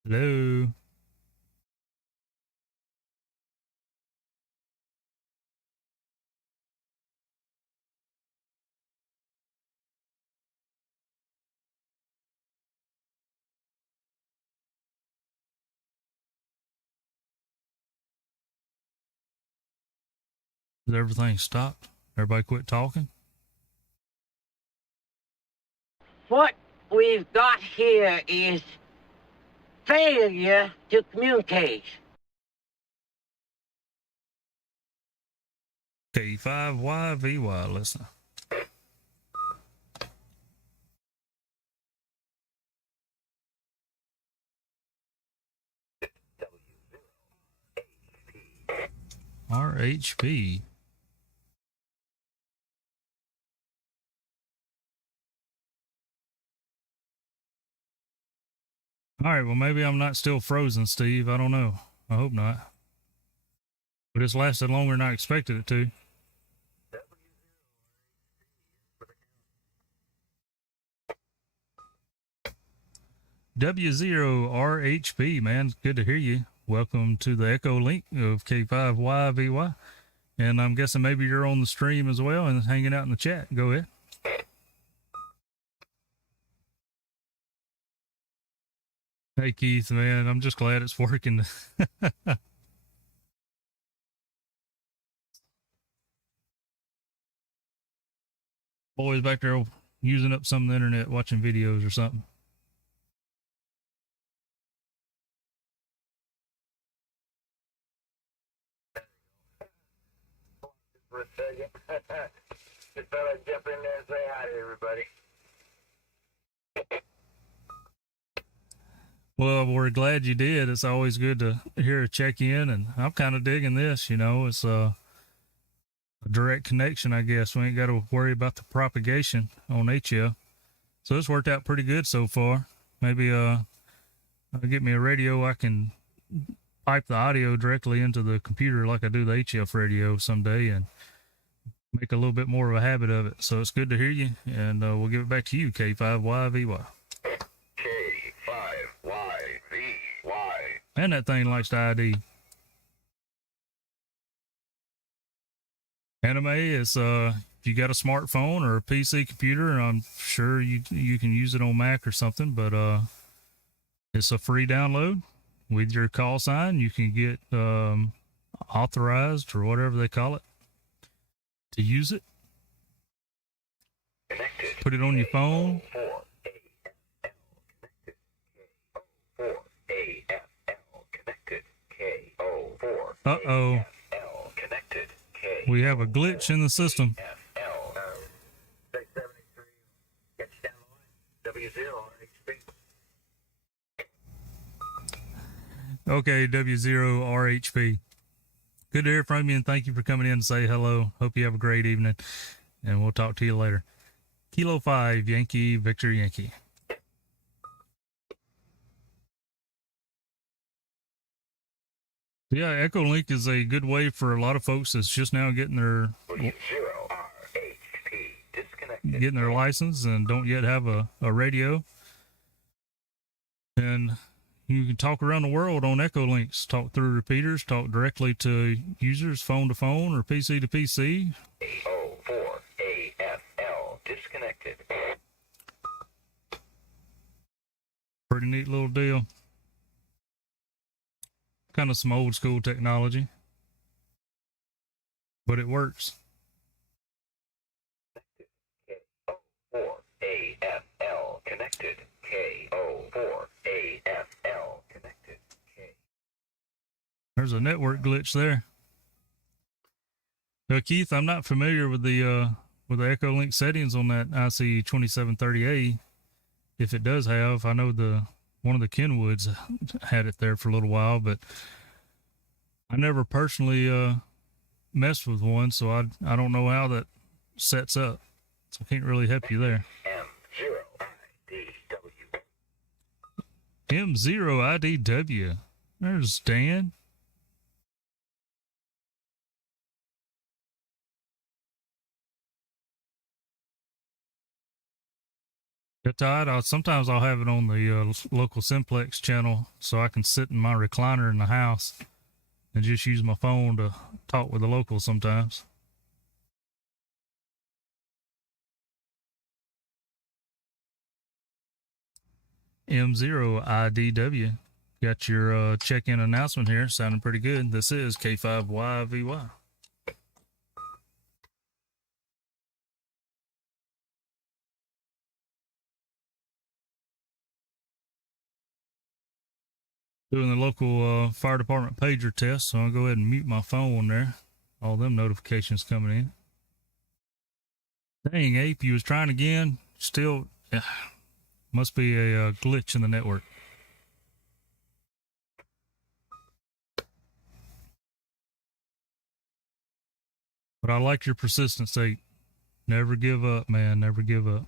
Hello. Is everything stopped? Everybody quit talking? What we've got here is failure to communicate. K5YVY, listen. RHP. All right, well, maybe I'm not still frozen, Steve. I don't know. I hope not. But it's lasted longer than I expected it to. W0RHP, man. Good to hear you. Welcome to the EchoLink of K5YVY. And I'm guessing maybe you're on the stream as well and hanging out in the chat. Go ahead. Hey, Keith, man. I'm just glad it's working. Boys back there using up some of the internet, watching videos or something. For a second. Just thought I'd jump in there and say hi to everybody. Well, we're glad you did. It's always good to hear a check in, and I'm kind of digging this. You know, it's a direct connection, I guess. We ain't got to worry about the propagation on HF. So it's worked out pretty good so far. Maybe I'll get me a radio. I can pipe the audio directly into the computer like I do the HF radio someday and make a little bit more of a habit of it. So it's good to hear you, and we'll give it back to you, K5YVY. K5YVY. And that thing likes to ID. Anime is if you got a smartphone or a PC computer, I'm sure you can use it on Mac or something, but it's a free download. With your call sign, you can get authorized or whatever they call it. to use it. Put it on your phone. Uh-oh. We have a glitch in the system. Okay, W0RHP. Good to hear from you, and thank you for coming in to say hello. Hope you have a great evening, and we'll talk to you later. Kilo 5, Yankee, Victor Yankee. Yeah, EchoLink is a good way for a lot of folks that's just now getting their license and don't yet have a radio. And you can talk around the world on EchoLinks, talk through repeaters, talk directly to users, phone to phone or PC to PC. A04AFL disconnected. Pretty neat little deal. Kind of some old school technology, but it works. K04AFL connected. K04AFL connected. There's a network glitch there. Keith, I'm not familiar with the EchoLink settings on that IC2730A. If it does have, I know one of the Kenwoods had it there for a little while, but I never personally messed with one, so I don't know how that sets up. So I can't really help you there. M0IDW. There's Dan. Yeah, Todd, sometimes I'll have it on the local Simplex channel so I can sit in my recliner in the house and just use my phone to talk with the locals sometimes. M0IDW. Got your check-in announcement here. Sounding pretty good. This is K5YVY. Doing the local fire department pager test, so I'll go ahead and mute my phone there. All them notifications coming in. Dang, Ape, you was trying again. Still, must be a glitch in the network. But I like your persistence, Ape. Never give up, man. Never give up.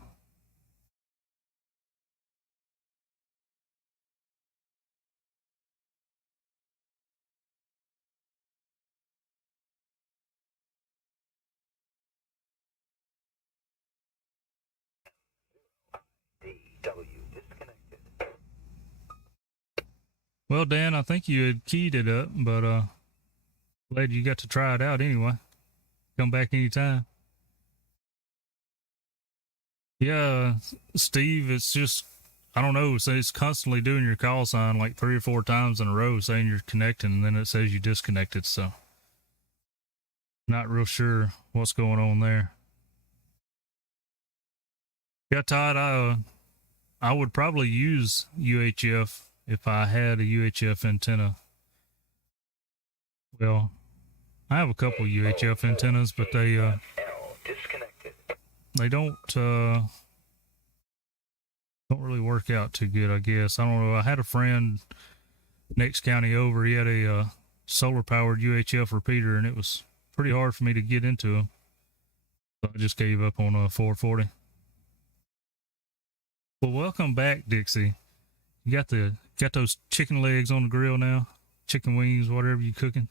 Well, Dan, I think you had keyed it up, but glad you got to try it out anyway. Come back anytime. Yeah, Steve, it's just, I don't know, so it's constantly doing your call sign like 3 or 4 times in a row saying you're connecting, and then it says you disconnected, so not real sure what's going on there. Yeah, Todd, I would probably use UHF if I had a UHF antenna. Well, I have a couple UHF antennas, but they don't really work out too good, I guess. I don't know. I had a friend next county over. He had a solar powered UHF repeater, and it was pretty hard for me to get into him. So I just gave up on a 440. Well, welcome back, Dixie. You got those chicken legs on the grill now? Chicken wings, whatever you cooking?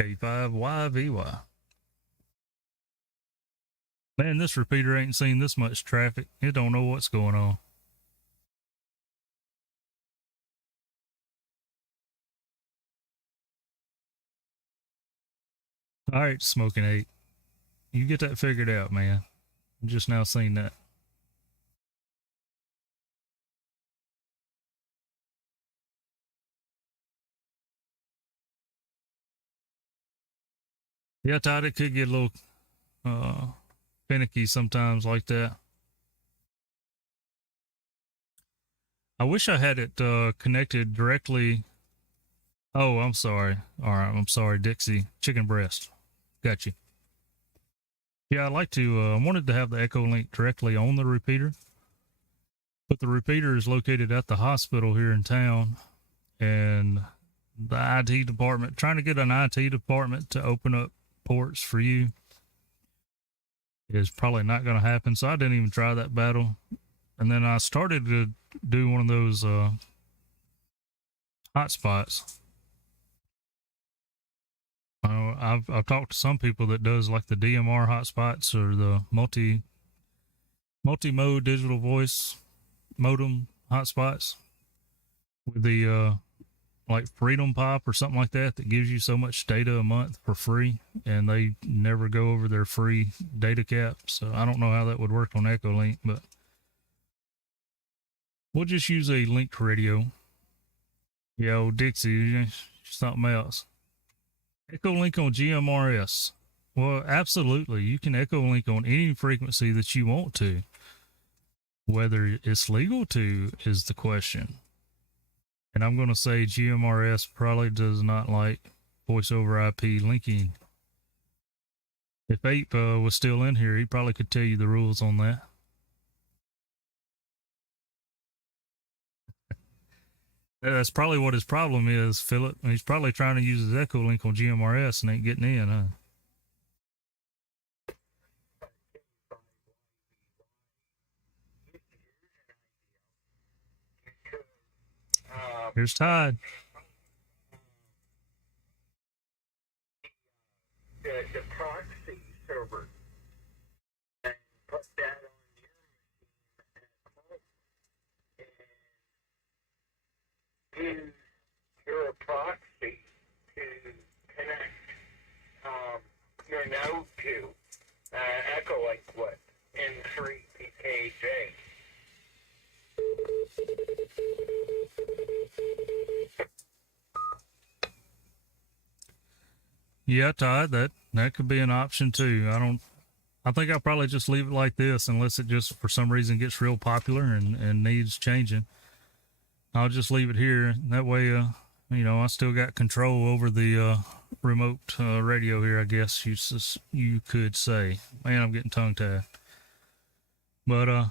K5YVY. Man, this repeater ain't seen this much traffic. It don't know what's going on. All right, Smoking 8. You get that figured out, man. I'm just now seeing that. Yeah, Todd, it could get a little finicky sometimes like that. I wish I had it connected directly. Oh, I'm sorry. All right, I'm sorry, Dixie. Chicken breast. Got you. Yeah, I'd like to. I wanted to have the EchoLink directly on the repeater, but the repeater is located at the hospital here in town, and the IT department, trying to get an IT department to open up ports for you is probably not going to happen. So I didn't even try that battle. And then I started to do one of those hotspots. I've talked to some people that does like the DMR hotspots or the multi-mode digital voice modem hotspots with the like Freedom Pop or something like that gives you so much data a month for free, and they never go over their free data cap. So I don't know how that would work on EchoLink, but we'll just use a linked radio. Yeah, old Dixie, something else. EchoLink on GMRS. Well, absolutely. You can EchoLink on any frequency that you want to. Whether it's legal to is the question. And I'm going to say GMRS probably does not like voice over IP linking. If Ape was still in here, he probably could tell you the rules on that. That's probably what his problem is, Philip. He's probably trying to use his EchoLink on GMRS and ain't getting in, huh? Here's Todd. The proxy server and put that on your machine and use your proxy to connect your node to EchoLink with N3PKJ. Yeah, Todd, that could be an option too. I think I'll probably just leave it like this unless it just for some reason gets real popular and needs changing. I'll just leave it here. That way, I still got control over the remote radio here, I guess you could say. Man, I'm getting tongue-tied. But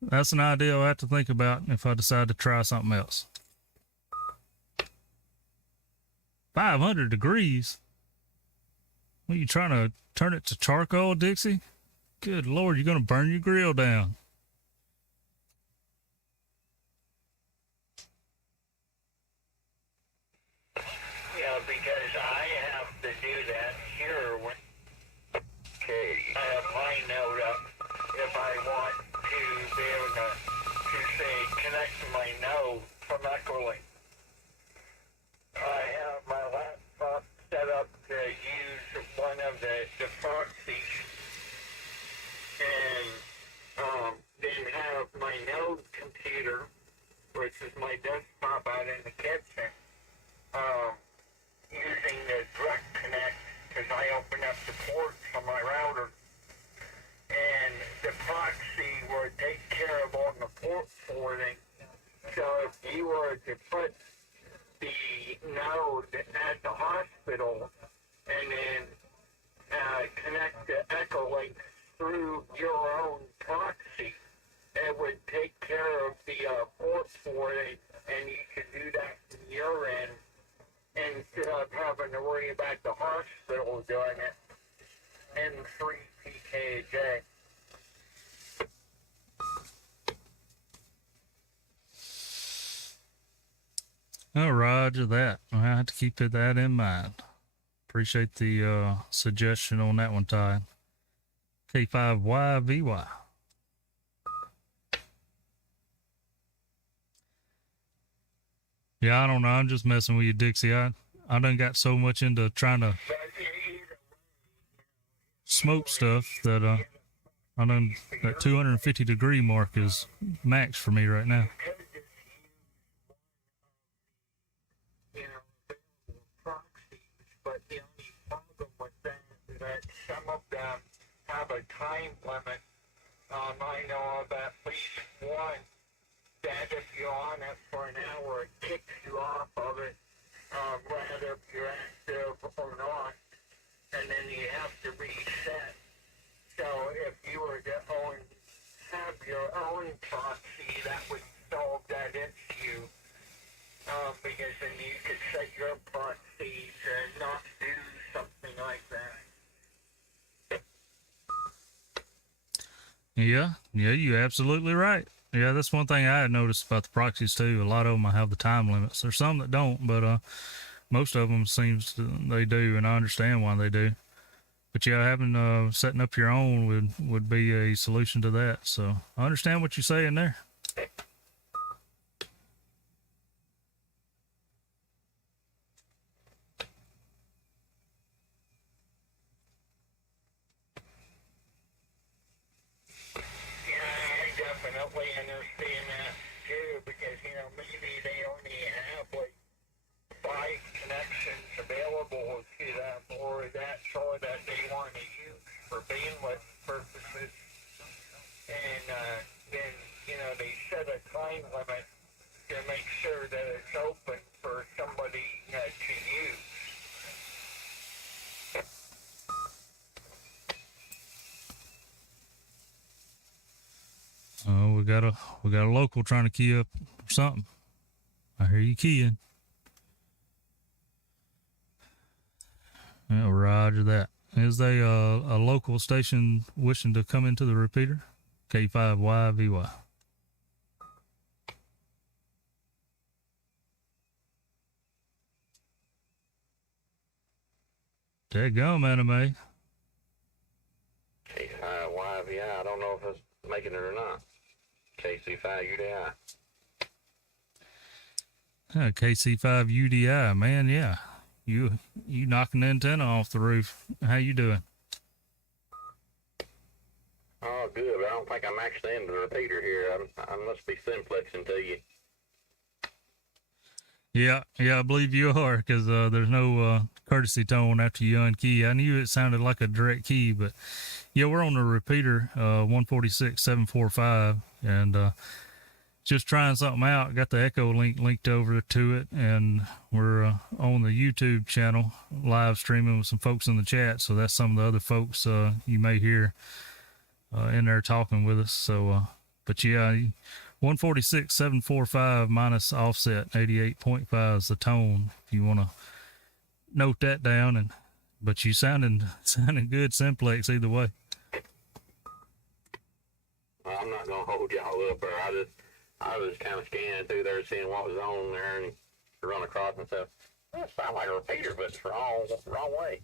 that's an idea I'll have to think about if I decide to try something else. 500 degrees? What, you trying to turn it to charcoal, Dixie? Good Lord, you're going to burn your grill down. Yeah, because I have to do that here when I have my node up if I want to be able to say connect to my node from EchoLink. I have my laptop set up to use one of the proxies and then have my node computer, which is my desktop out in the kitchen, using the direct connect because I open up the ports on my router, and the proxy would take care of all the port forwarding. So if you were to put the node at the hospital and then connect the EchoLink through your own proxy, it would take care of the port forwarding, and you could do that from your end instead of having to worry about the hospital doing it. N3PKJ. Oh, roger that. I have to keep that in mind. Appreciate the suggestion on that one, Ty. K5YVY. Yeah, I don't know. I'm just messing with you, Dixie. I done got so much into trying to smoke stuff that I done that 250 degree mark is max for me right now. But the only problem with that is have a time limit. I know of at least one that if you're on it for an hour, it kicks you off of it, whether you're active or not, and then you have to reset. So if you were to have your own proxy, that would solve that issue, because then you could set your proxy to not do something like that. Yeah, you're absolutely right. Yeah, that's one thing I had noticed about the proxies too. A lot of them have the time limits. There's some that don't, but most of them they do, and I understand why they do. But yeah, having setting up your own would be a solution to that. So I understand what you're saying there. Definitely understand that too, because maybe they only have like 5 connections available to them, or that's all that they want to use for bandwidth purposes, and then they set a time limit to make sure that it's open for somebody to use. Oh, we got a local trying to key up or something. I hear you keying. Yeah, roger that. Is a local station wishing to come into the repeater? K5YVY. Daggum, anime. K5YVY. I don't know if it's making it or not. KC5UDI. KC5UDI, man, yeah. You knocking the antenna off the roof. How you doing? Oh, good. But I don't think I'm actually in the repeater here. I must be simplexing to you. Yeah, I believe you are, because there's no courtesy tone after you unkey. I knew it sounded like a direct key, but yeah, we're on the repeater, 146.745, and just trying something out. Got the EchoLink linked over to it, and we're on the YouTube channel live streaming with some folks in the chat. So that's some of the other folks you may hear in there talking with us. So, but yeah, 146.745 minus offset 88.5 is the tone. If you want to note that down, but you sounding good simplex either way. Well, I'm not gonna hold y'all up, or I was kind of scanning through there, seeing what was on there, and run across and stuff. That sounds like a repeater, but it's wrong way.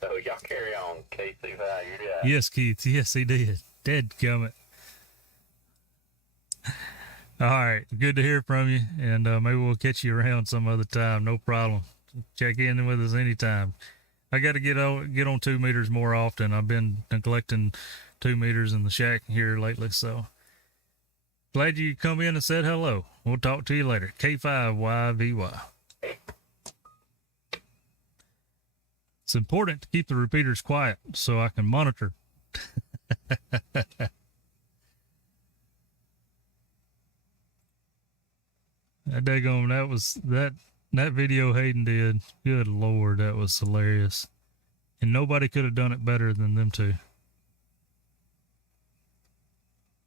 So y'all carry on, KC5. Yes, Keith. Yes, he did. Dadgummit. All right. Good to hear from you, and maybe we'll catch you around some other time. No problem. Check in with us anytime. I got to get on 2 meters more often. I've been neglecting 2 meters in the shack here lately, so glad you come in and said hello. We'll talk to you later. K5YVY. It's important to keep the repeaters quiet so I can monitor. That video Hayden did. Good Lord, that was hilarious. And nobody could have done it better than them two.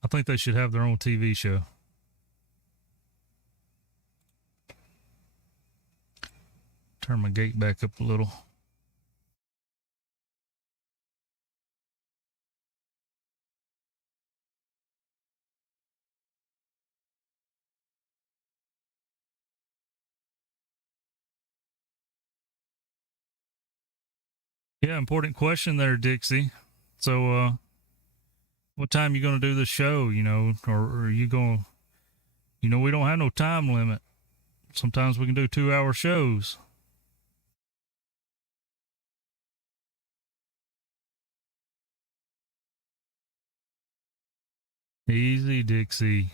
I think they should have their own TV show. Turn my gate back up a little. Yeah, important question there, Dixie. So, what time you going to do the show, or are you going, we don't have no time limit. Sometimes we can do 2-hour shows. Easy, Dixie.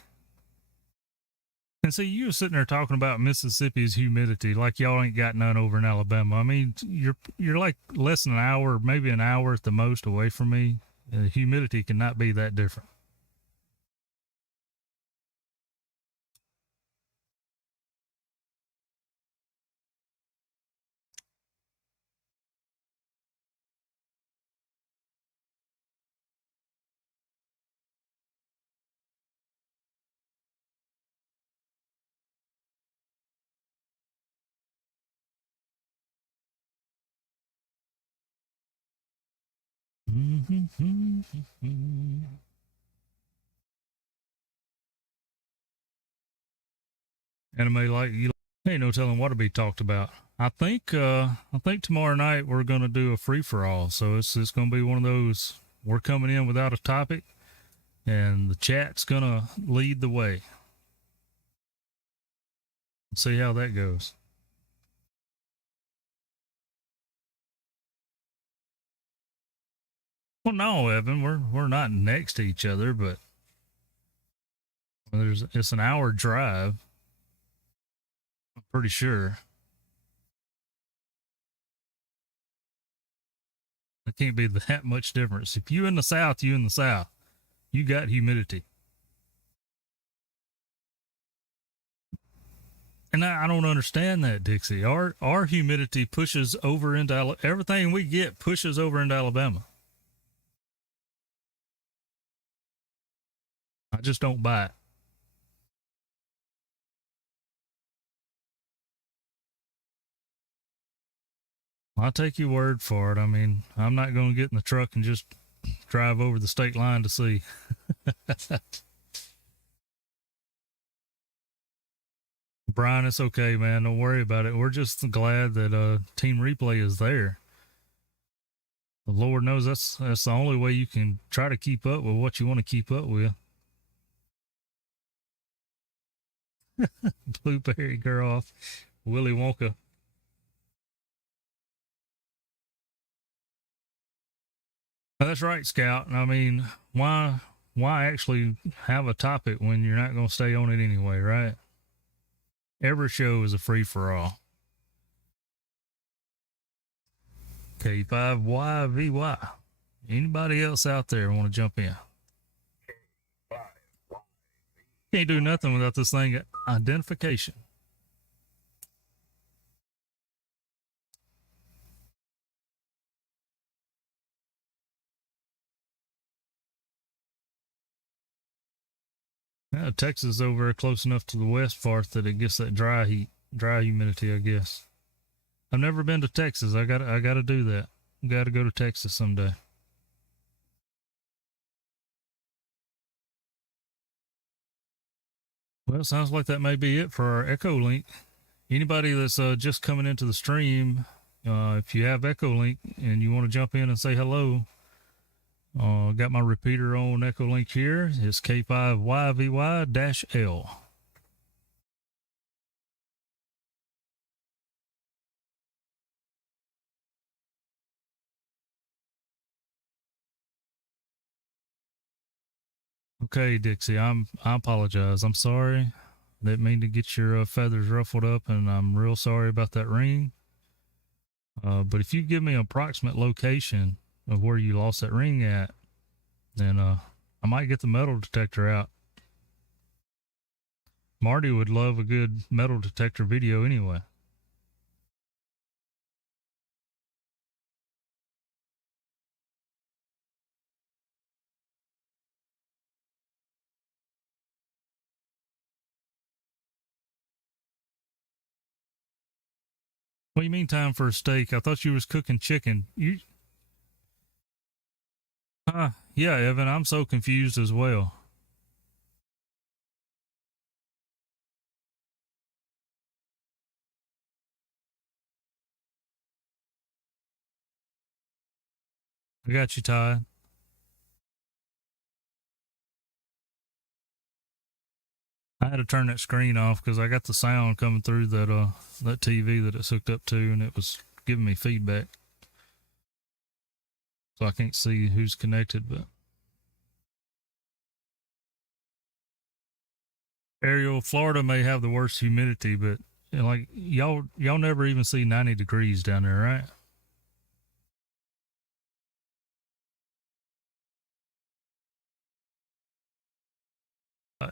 And see, you were sitting there talking about Mississippi's humidity, like y'all ain't got none over in Alabama. I mean, you're like less than an hour, maybe an hour at the most away from me. Humidity cannot be that different. Anime like you, ain't no telling what'll be talked about. I think tomorrow night we're gonna do a free for all. So it's gonna be one of those, we're coming in without a topic, and the chat's gonna lead the way. See how that goes. Well, no, Evan, we're not next to each other, but it's an hour drive. I'm pretty sure. It can't be that much difference. If you in the South, you in the South. You got humidity. And I don't understand that, Dixie. Our humidity pushes over into everything we get pushes over into Alabama. I just don't buy it. I'll take your word for it. I mean, I'm not going to get in the truck and just drive over the state line to see. Brian, it's okay, man. Don't worry about it. We're just glad that Team Replay is there. The Lord knows that's the only way you can try to keep up with what you want to keep up with. Blueberry girl off Willy Wonka. That's right, Scout. I mean, why actually have a topic when you're not going to stay on it anyway, right? Every show is a free for all. K5YVY. Anybody else out there want to jump in? Can't do nothing without this thing identification. Texas over close enough to the west part that it gets that dry humidity, I guess. I've never been to Texas. I gotta do that. Gotta go to Texas someday. Well, sounds like that may be it for our EchoLink. Anybody that's just coming into the stream, if you have EchoLink and you want to jump in and say hello, got my repeater on EchoLink here. It's K5YVY-L. Okay, Dixie, I apologize. I'm sorry. Didn't mean to get your feathers ruffled up, and I'm real sorry about that ring. But if you give me an approximate location of where you lost that ring at, then I might get the metal detector out. Marty would love a good metal detector video anyway. What do you mean time for a steak? I thought you was cooking chicken. Yeah, Evan, I'm so confused as well. I got you, Ty. I had to turn that screen off because I got the sound coming through that TV that it's hooked up to, and it was giving me feedback. So I can't see who's connected, but Ariel, Florida may have the worst humidity, but like y'all never even see 90 degrees down there, right?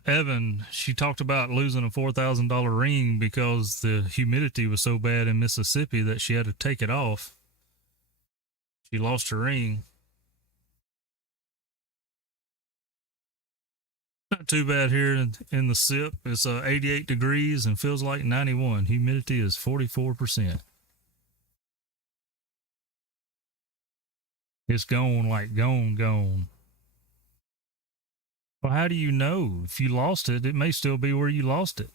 Evan, she talked about losing a $4,000 ring because the humidity was so bad in Mississippi that she had to take it off. She lost her ring. Not too bad here in the SIP. It's 88 degrees and feels like 91. Humidity is 44%. It's gone, like gone. Well, how do you know? If you lost it, it may still be where you lost it.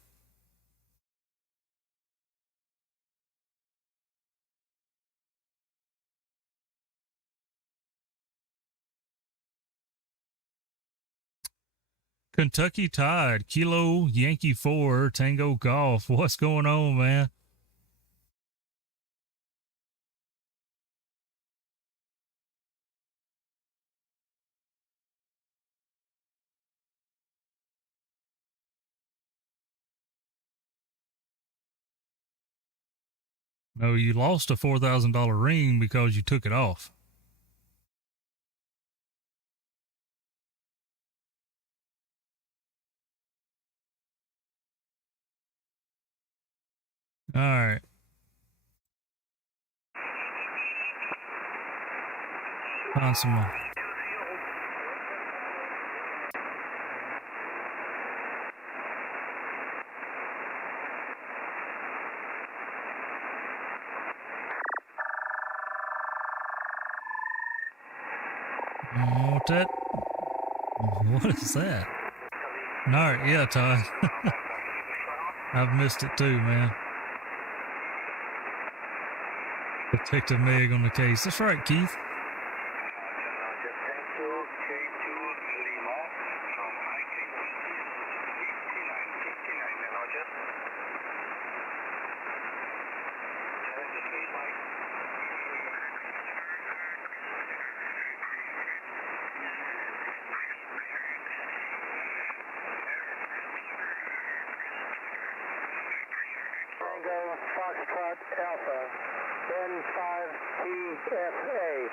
Kentucky Tide, Kilo Yankee 4, Tango Golf. What's going on, man? No, you lost a $4,000 ring because you took it off. All right. Find some more. What's that? What is that? All right, yeah, Todd. I've missed it too, man. Detective Meg on the case. That's right, Keith. Foxtrot Alpha, N5TFA.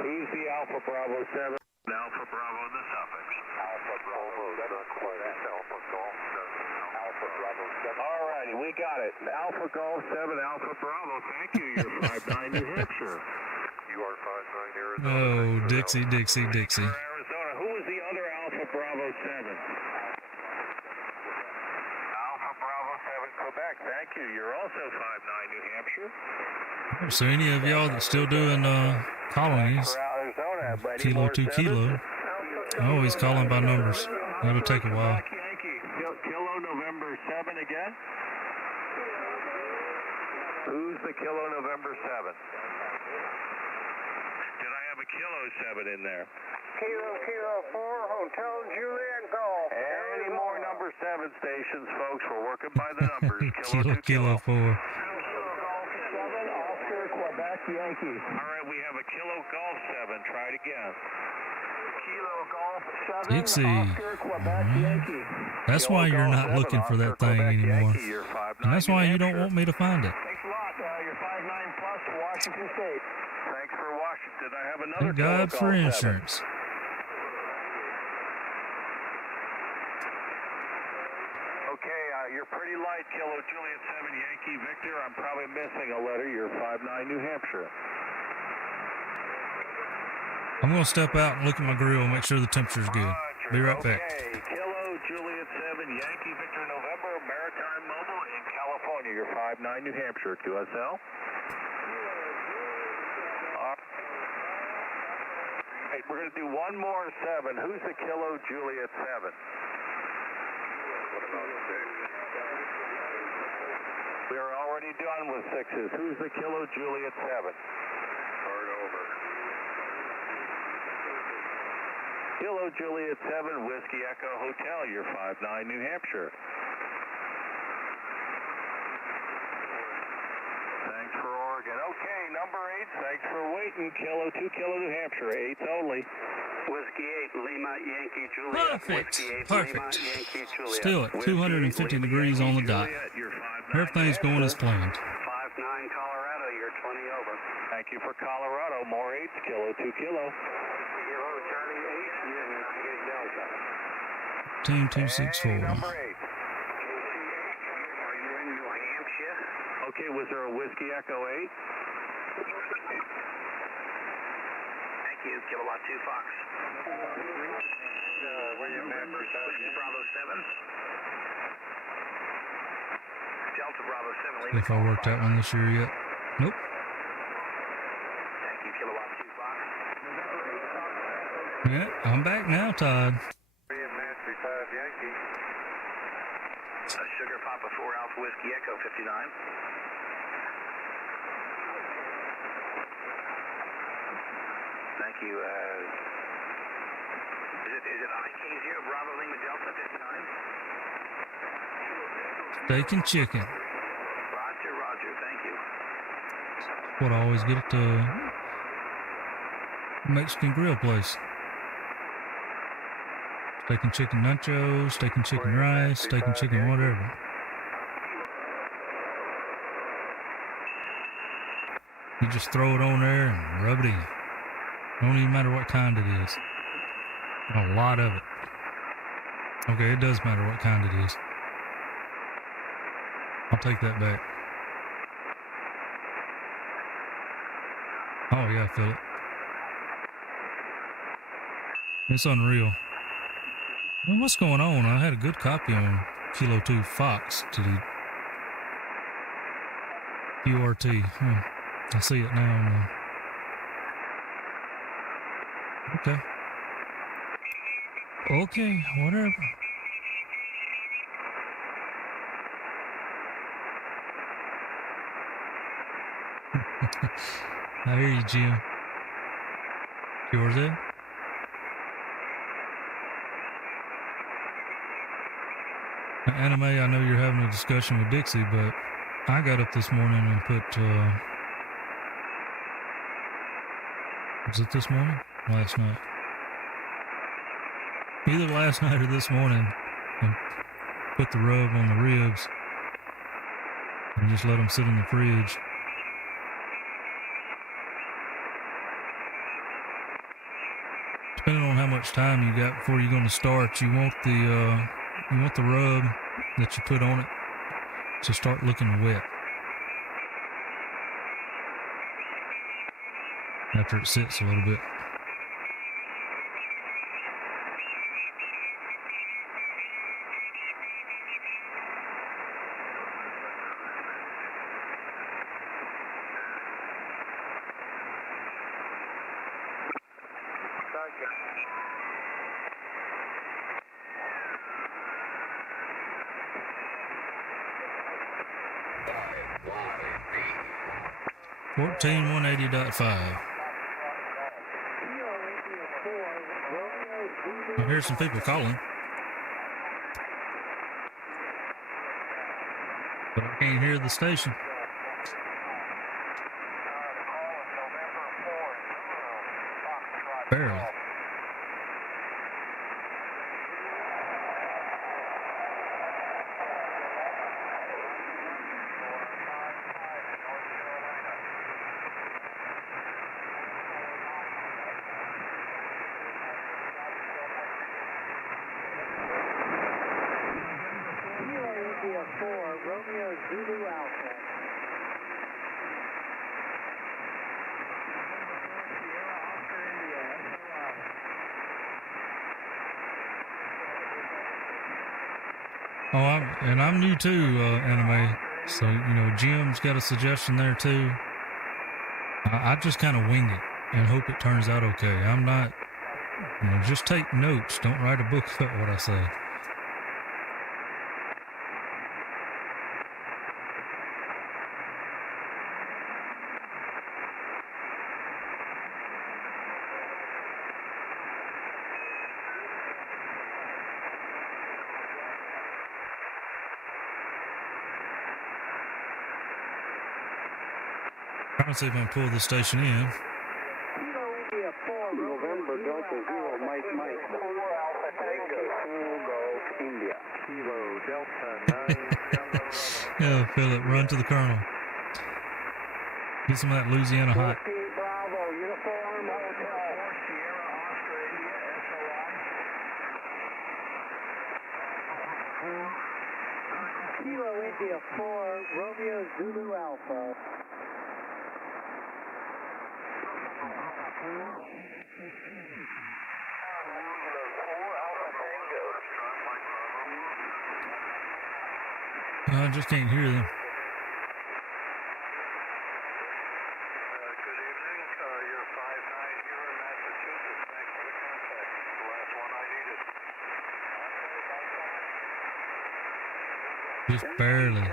Who's the Alpha Bravo 7? Alpha Bravo in the suffix. Alpha Bravo, that's not quite Alpha Golf 7. Alpha Bravo 7. All righty, we got it. Alpha Golf 7, Alpha Bravo. Thank you. You're 59 New Hampshire. You are 59 Arizona. Oh, Dixie. Arizona. Who was the other Alpha Bravo 7? Alpha Bravo 7, Quebec. Thank you. You're also 59 New Hampshire. So any of y'all that's still doing colonies, Kilo 2 Kilo. Oh, he's calling by numbers. That'll take a while. Kilo November 7 again. Who's the Kilo November 7? Did I have a Kilo 7 in there? Kilo 4, Hotel Juliet Golf. Any more number 7 stations, folks? We're working by the numbers. Kilo 4. Quebec Yankee. All right, we have a Kilo Golf 7. Try it again. Kilo Golf 7. Dixie. Oscar, Quebec Yankee. That's Kilo why you're Golf not 7, looking for that Oscar, thing Quebec anymore. Yankee, you're 59 And that's why New you don't Hampshire. want me to find it. Thanks a lot. You're 59 plus Washington State. Thanks for Washington. I have another Thank God Kilo for Golf 7. insurance. Okay, you're pretty light, Kilo Juliet 7 Yankee Victor. I'm probably missing a letter. You're 59 New Hampshire. I'm going to step out and look at my grill and make sure the temperature's good. Roger. Be right back. Okay, Kilo Juliet 7 Yankee Victor November Maritime Mobile in California. You're 59 New Hampshire. QSL. Hey, we're going to do one more 7. Who's the Kilo Juliet 7? What about 6? We are already done with 6s. Who's the Kilo Juliet 7? Start over. Kilo Juliet 7 Whiskey Echo Hotel. You're 59 New Hampshire. Thanks for Oregon. Okay, number 8. Thanks for waiting. Kilo 2 Kilo New Hampshire. 8s only. Whiskey 8 Lima Yankee Juliet. Perfect. Whiskey 8 Perfect. Lima Yankee Juliet. Still at 250 degrees on the dot. Everything's going as planned. 59 Colorado, you're 20 over. Thank you for Colorado. More 8s. Kilo 2 Kilo. Kilo Charlie 8, United Delta. 14,264. Number 8. Are you in New Hampshire? Okay, was there a Whiskey Echo 8? Thank you. Kilowatt 2 Fox. November Bravo 7. Delta Bravo 7. Leave If I worked that one this year yet. Nope. Thank you. Kilowatt 2 Fox. Yeah, I'm back now, Todd. Nancy 5 Yankee. Sugar Papa 4 Alpha Whiskey Echo 59. Thank you. Is it IK0 Bravo Lima Delta 59? Steak and chicken. Roger, Roger. Thank you. What I always get at the Mexican grill place. Steak and chicken nachos, steak and chicken rice, steak and chicken whatever. You just throw it on there and rub it in. Don't even matter what kind it is. A lot of it. Okay, it does matter what kind it is. I'll take that back. Oh yeah, Philip. It's unreal. Well, what's going on? I had a good copy on Kilo 2 Fox to the QRT. I see it now. Okay. Okay, whatever. I hear you, Jim. Yours in? Anime, I know you're having a discussion with Dixie, but I got up this morning and put, was it this morning? Last night. Either last night or this morning, and put the rub on the ribs and just let them sit in the fridge. Depending on how much time you got before you're going to start, you want the rub that you put on it to start looking wet after it sits a little bit. K5YVY. 14180.5. I hear some people calling, but I can't hear the station. Barely. Oh, I'm new too, Anime. So, Jim's got a suggestion there too. I just kind of wing it and hope it turns out okay. I'm not, just take notes. Don't write a book about what I say. Trying to see if I can pull the station in. November Delta 0 Mike 4 Alpha Tango 2 Golf India. Kilo Delta 9. Yeah, Philip, run to the colonel. Get some of that Louisiana hot. Bravo Uniform Hotel. Kilo India 4, Romeo Zulu Alpha. I just can't hear them. Good evening. You're 5-9 here in Massachusetts. Thanks for the contact. The last one I needed. Just barely.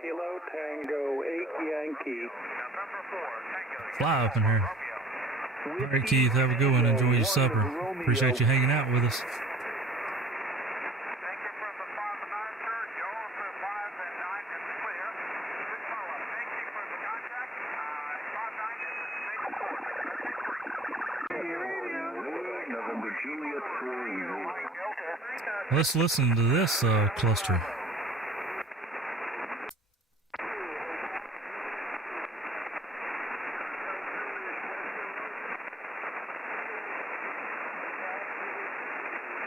Kilo Tango 8 Yankee. Fly up in here. All right, Keith, have a good one. Enjoy your supper. Appreciate you hanging out with us. Let's listen to this cluster.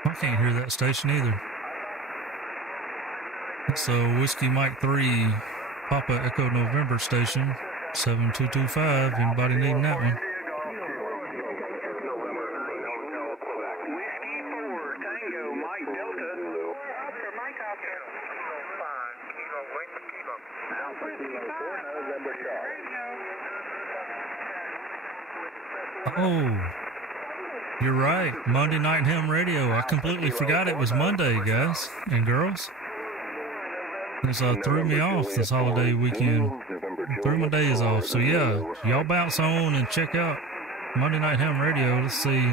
I can't hear that station either. It's Whiskey Mike 3 Papa Echo November station 7225. Anybody needing that one? Oh, you're right. Monday Night Ham Radio. I completely forgot it was Monday, guys and girls. This threw me off this holiday weekend. Threw my days off. So yeah, y'all bounce on and check out Monday Night Ham Radio. Let's see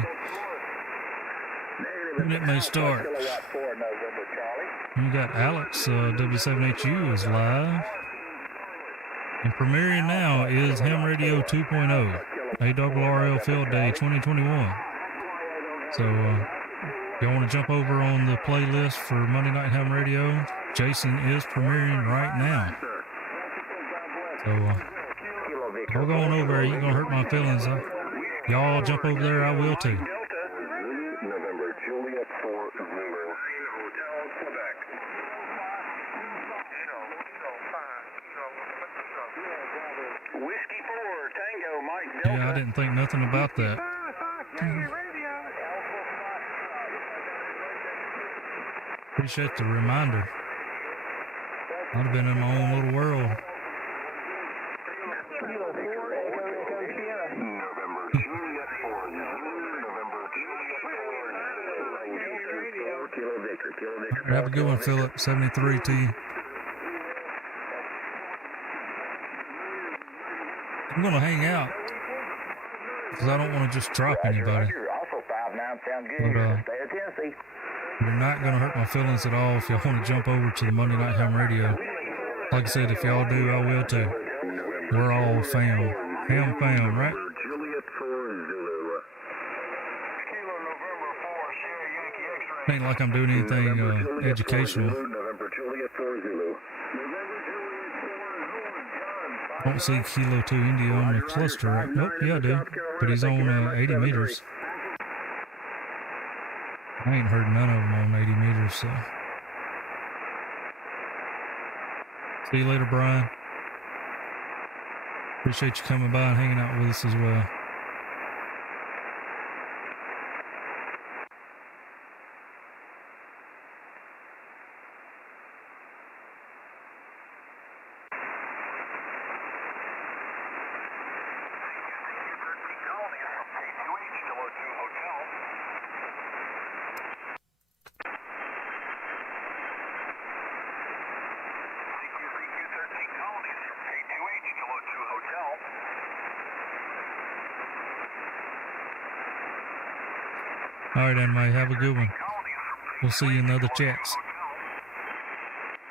when it may start. We got Alex, W7HU is live. And premiering now is Ham Radio 2.0. ARRL Field Day 2021. So, y'all want to jump over on the playlist for Monday Night Ham Radio? Jason is premiering right now. So, y'all going over there. You're going to hurt my feelings. Y'all jump over there, I will too. November Juliet 4 Zulu. Whiskey 4 Tango Mike Delta. Yeah, I didn't think nothing about that. Appreciate the reminder. I'd have been in my own little world. November Juliet 4 November Juliet 4 Kilo Victor. Have a good one, Philip. 73T. I'm going to hang out because I don't want to just drop anybody. But, you're not going to hurt my feelings at all if y'all want to jump over to the Monday Night Ham Radio. Like I said, if y'all do, I will too. We're all fam. Ham fam, right? Ain't like I'm doing anything educational. I don't see Kilo 2 India on the cluster, right? Nope, yeah I do. But he's on 80 meters. I ain't heard none of them on 80 meters, so. See you later, Brian. Appreciate you coming by and hanging out with us as well. All right, anyway, have a good one. We'll see you in the other chats.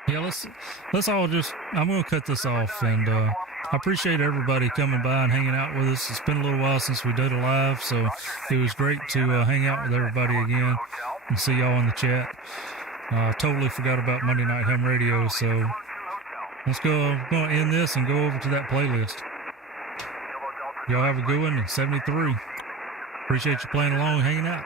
Yeah, let's all just, I'm going to cut this off, and I appreciate everybody coming by and hanging out with us. It's been a little while since we did a live, so it was great to hang out with everybody again and see y'all in the chat. Totally forgot about Monday Night Ham Radio, so let's go. I'm going to end this and go over to that playlist. Y'all have a good one. 73. Appreciate you playing along and hanging out.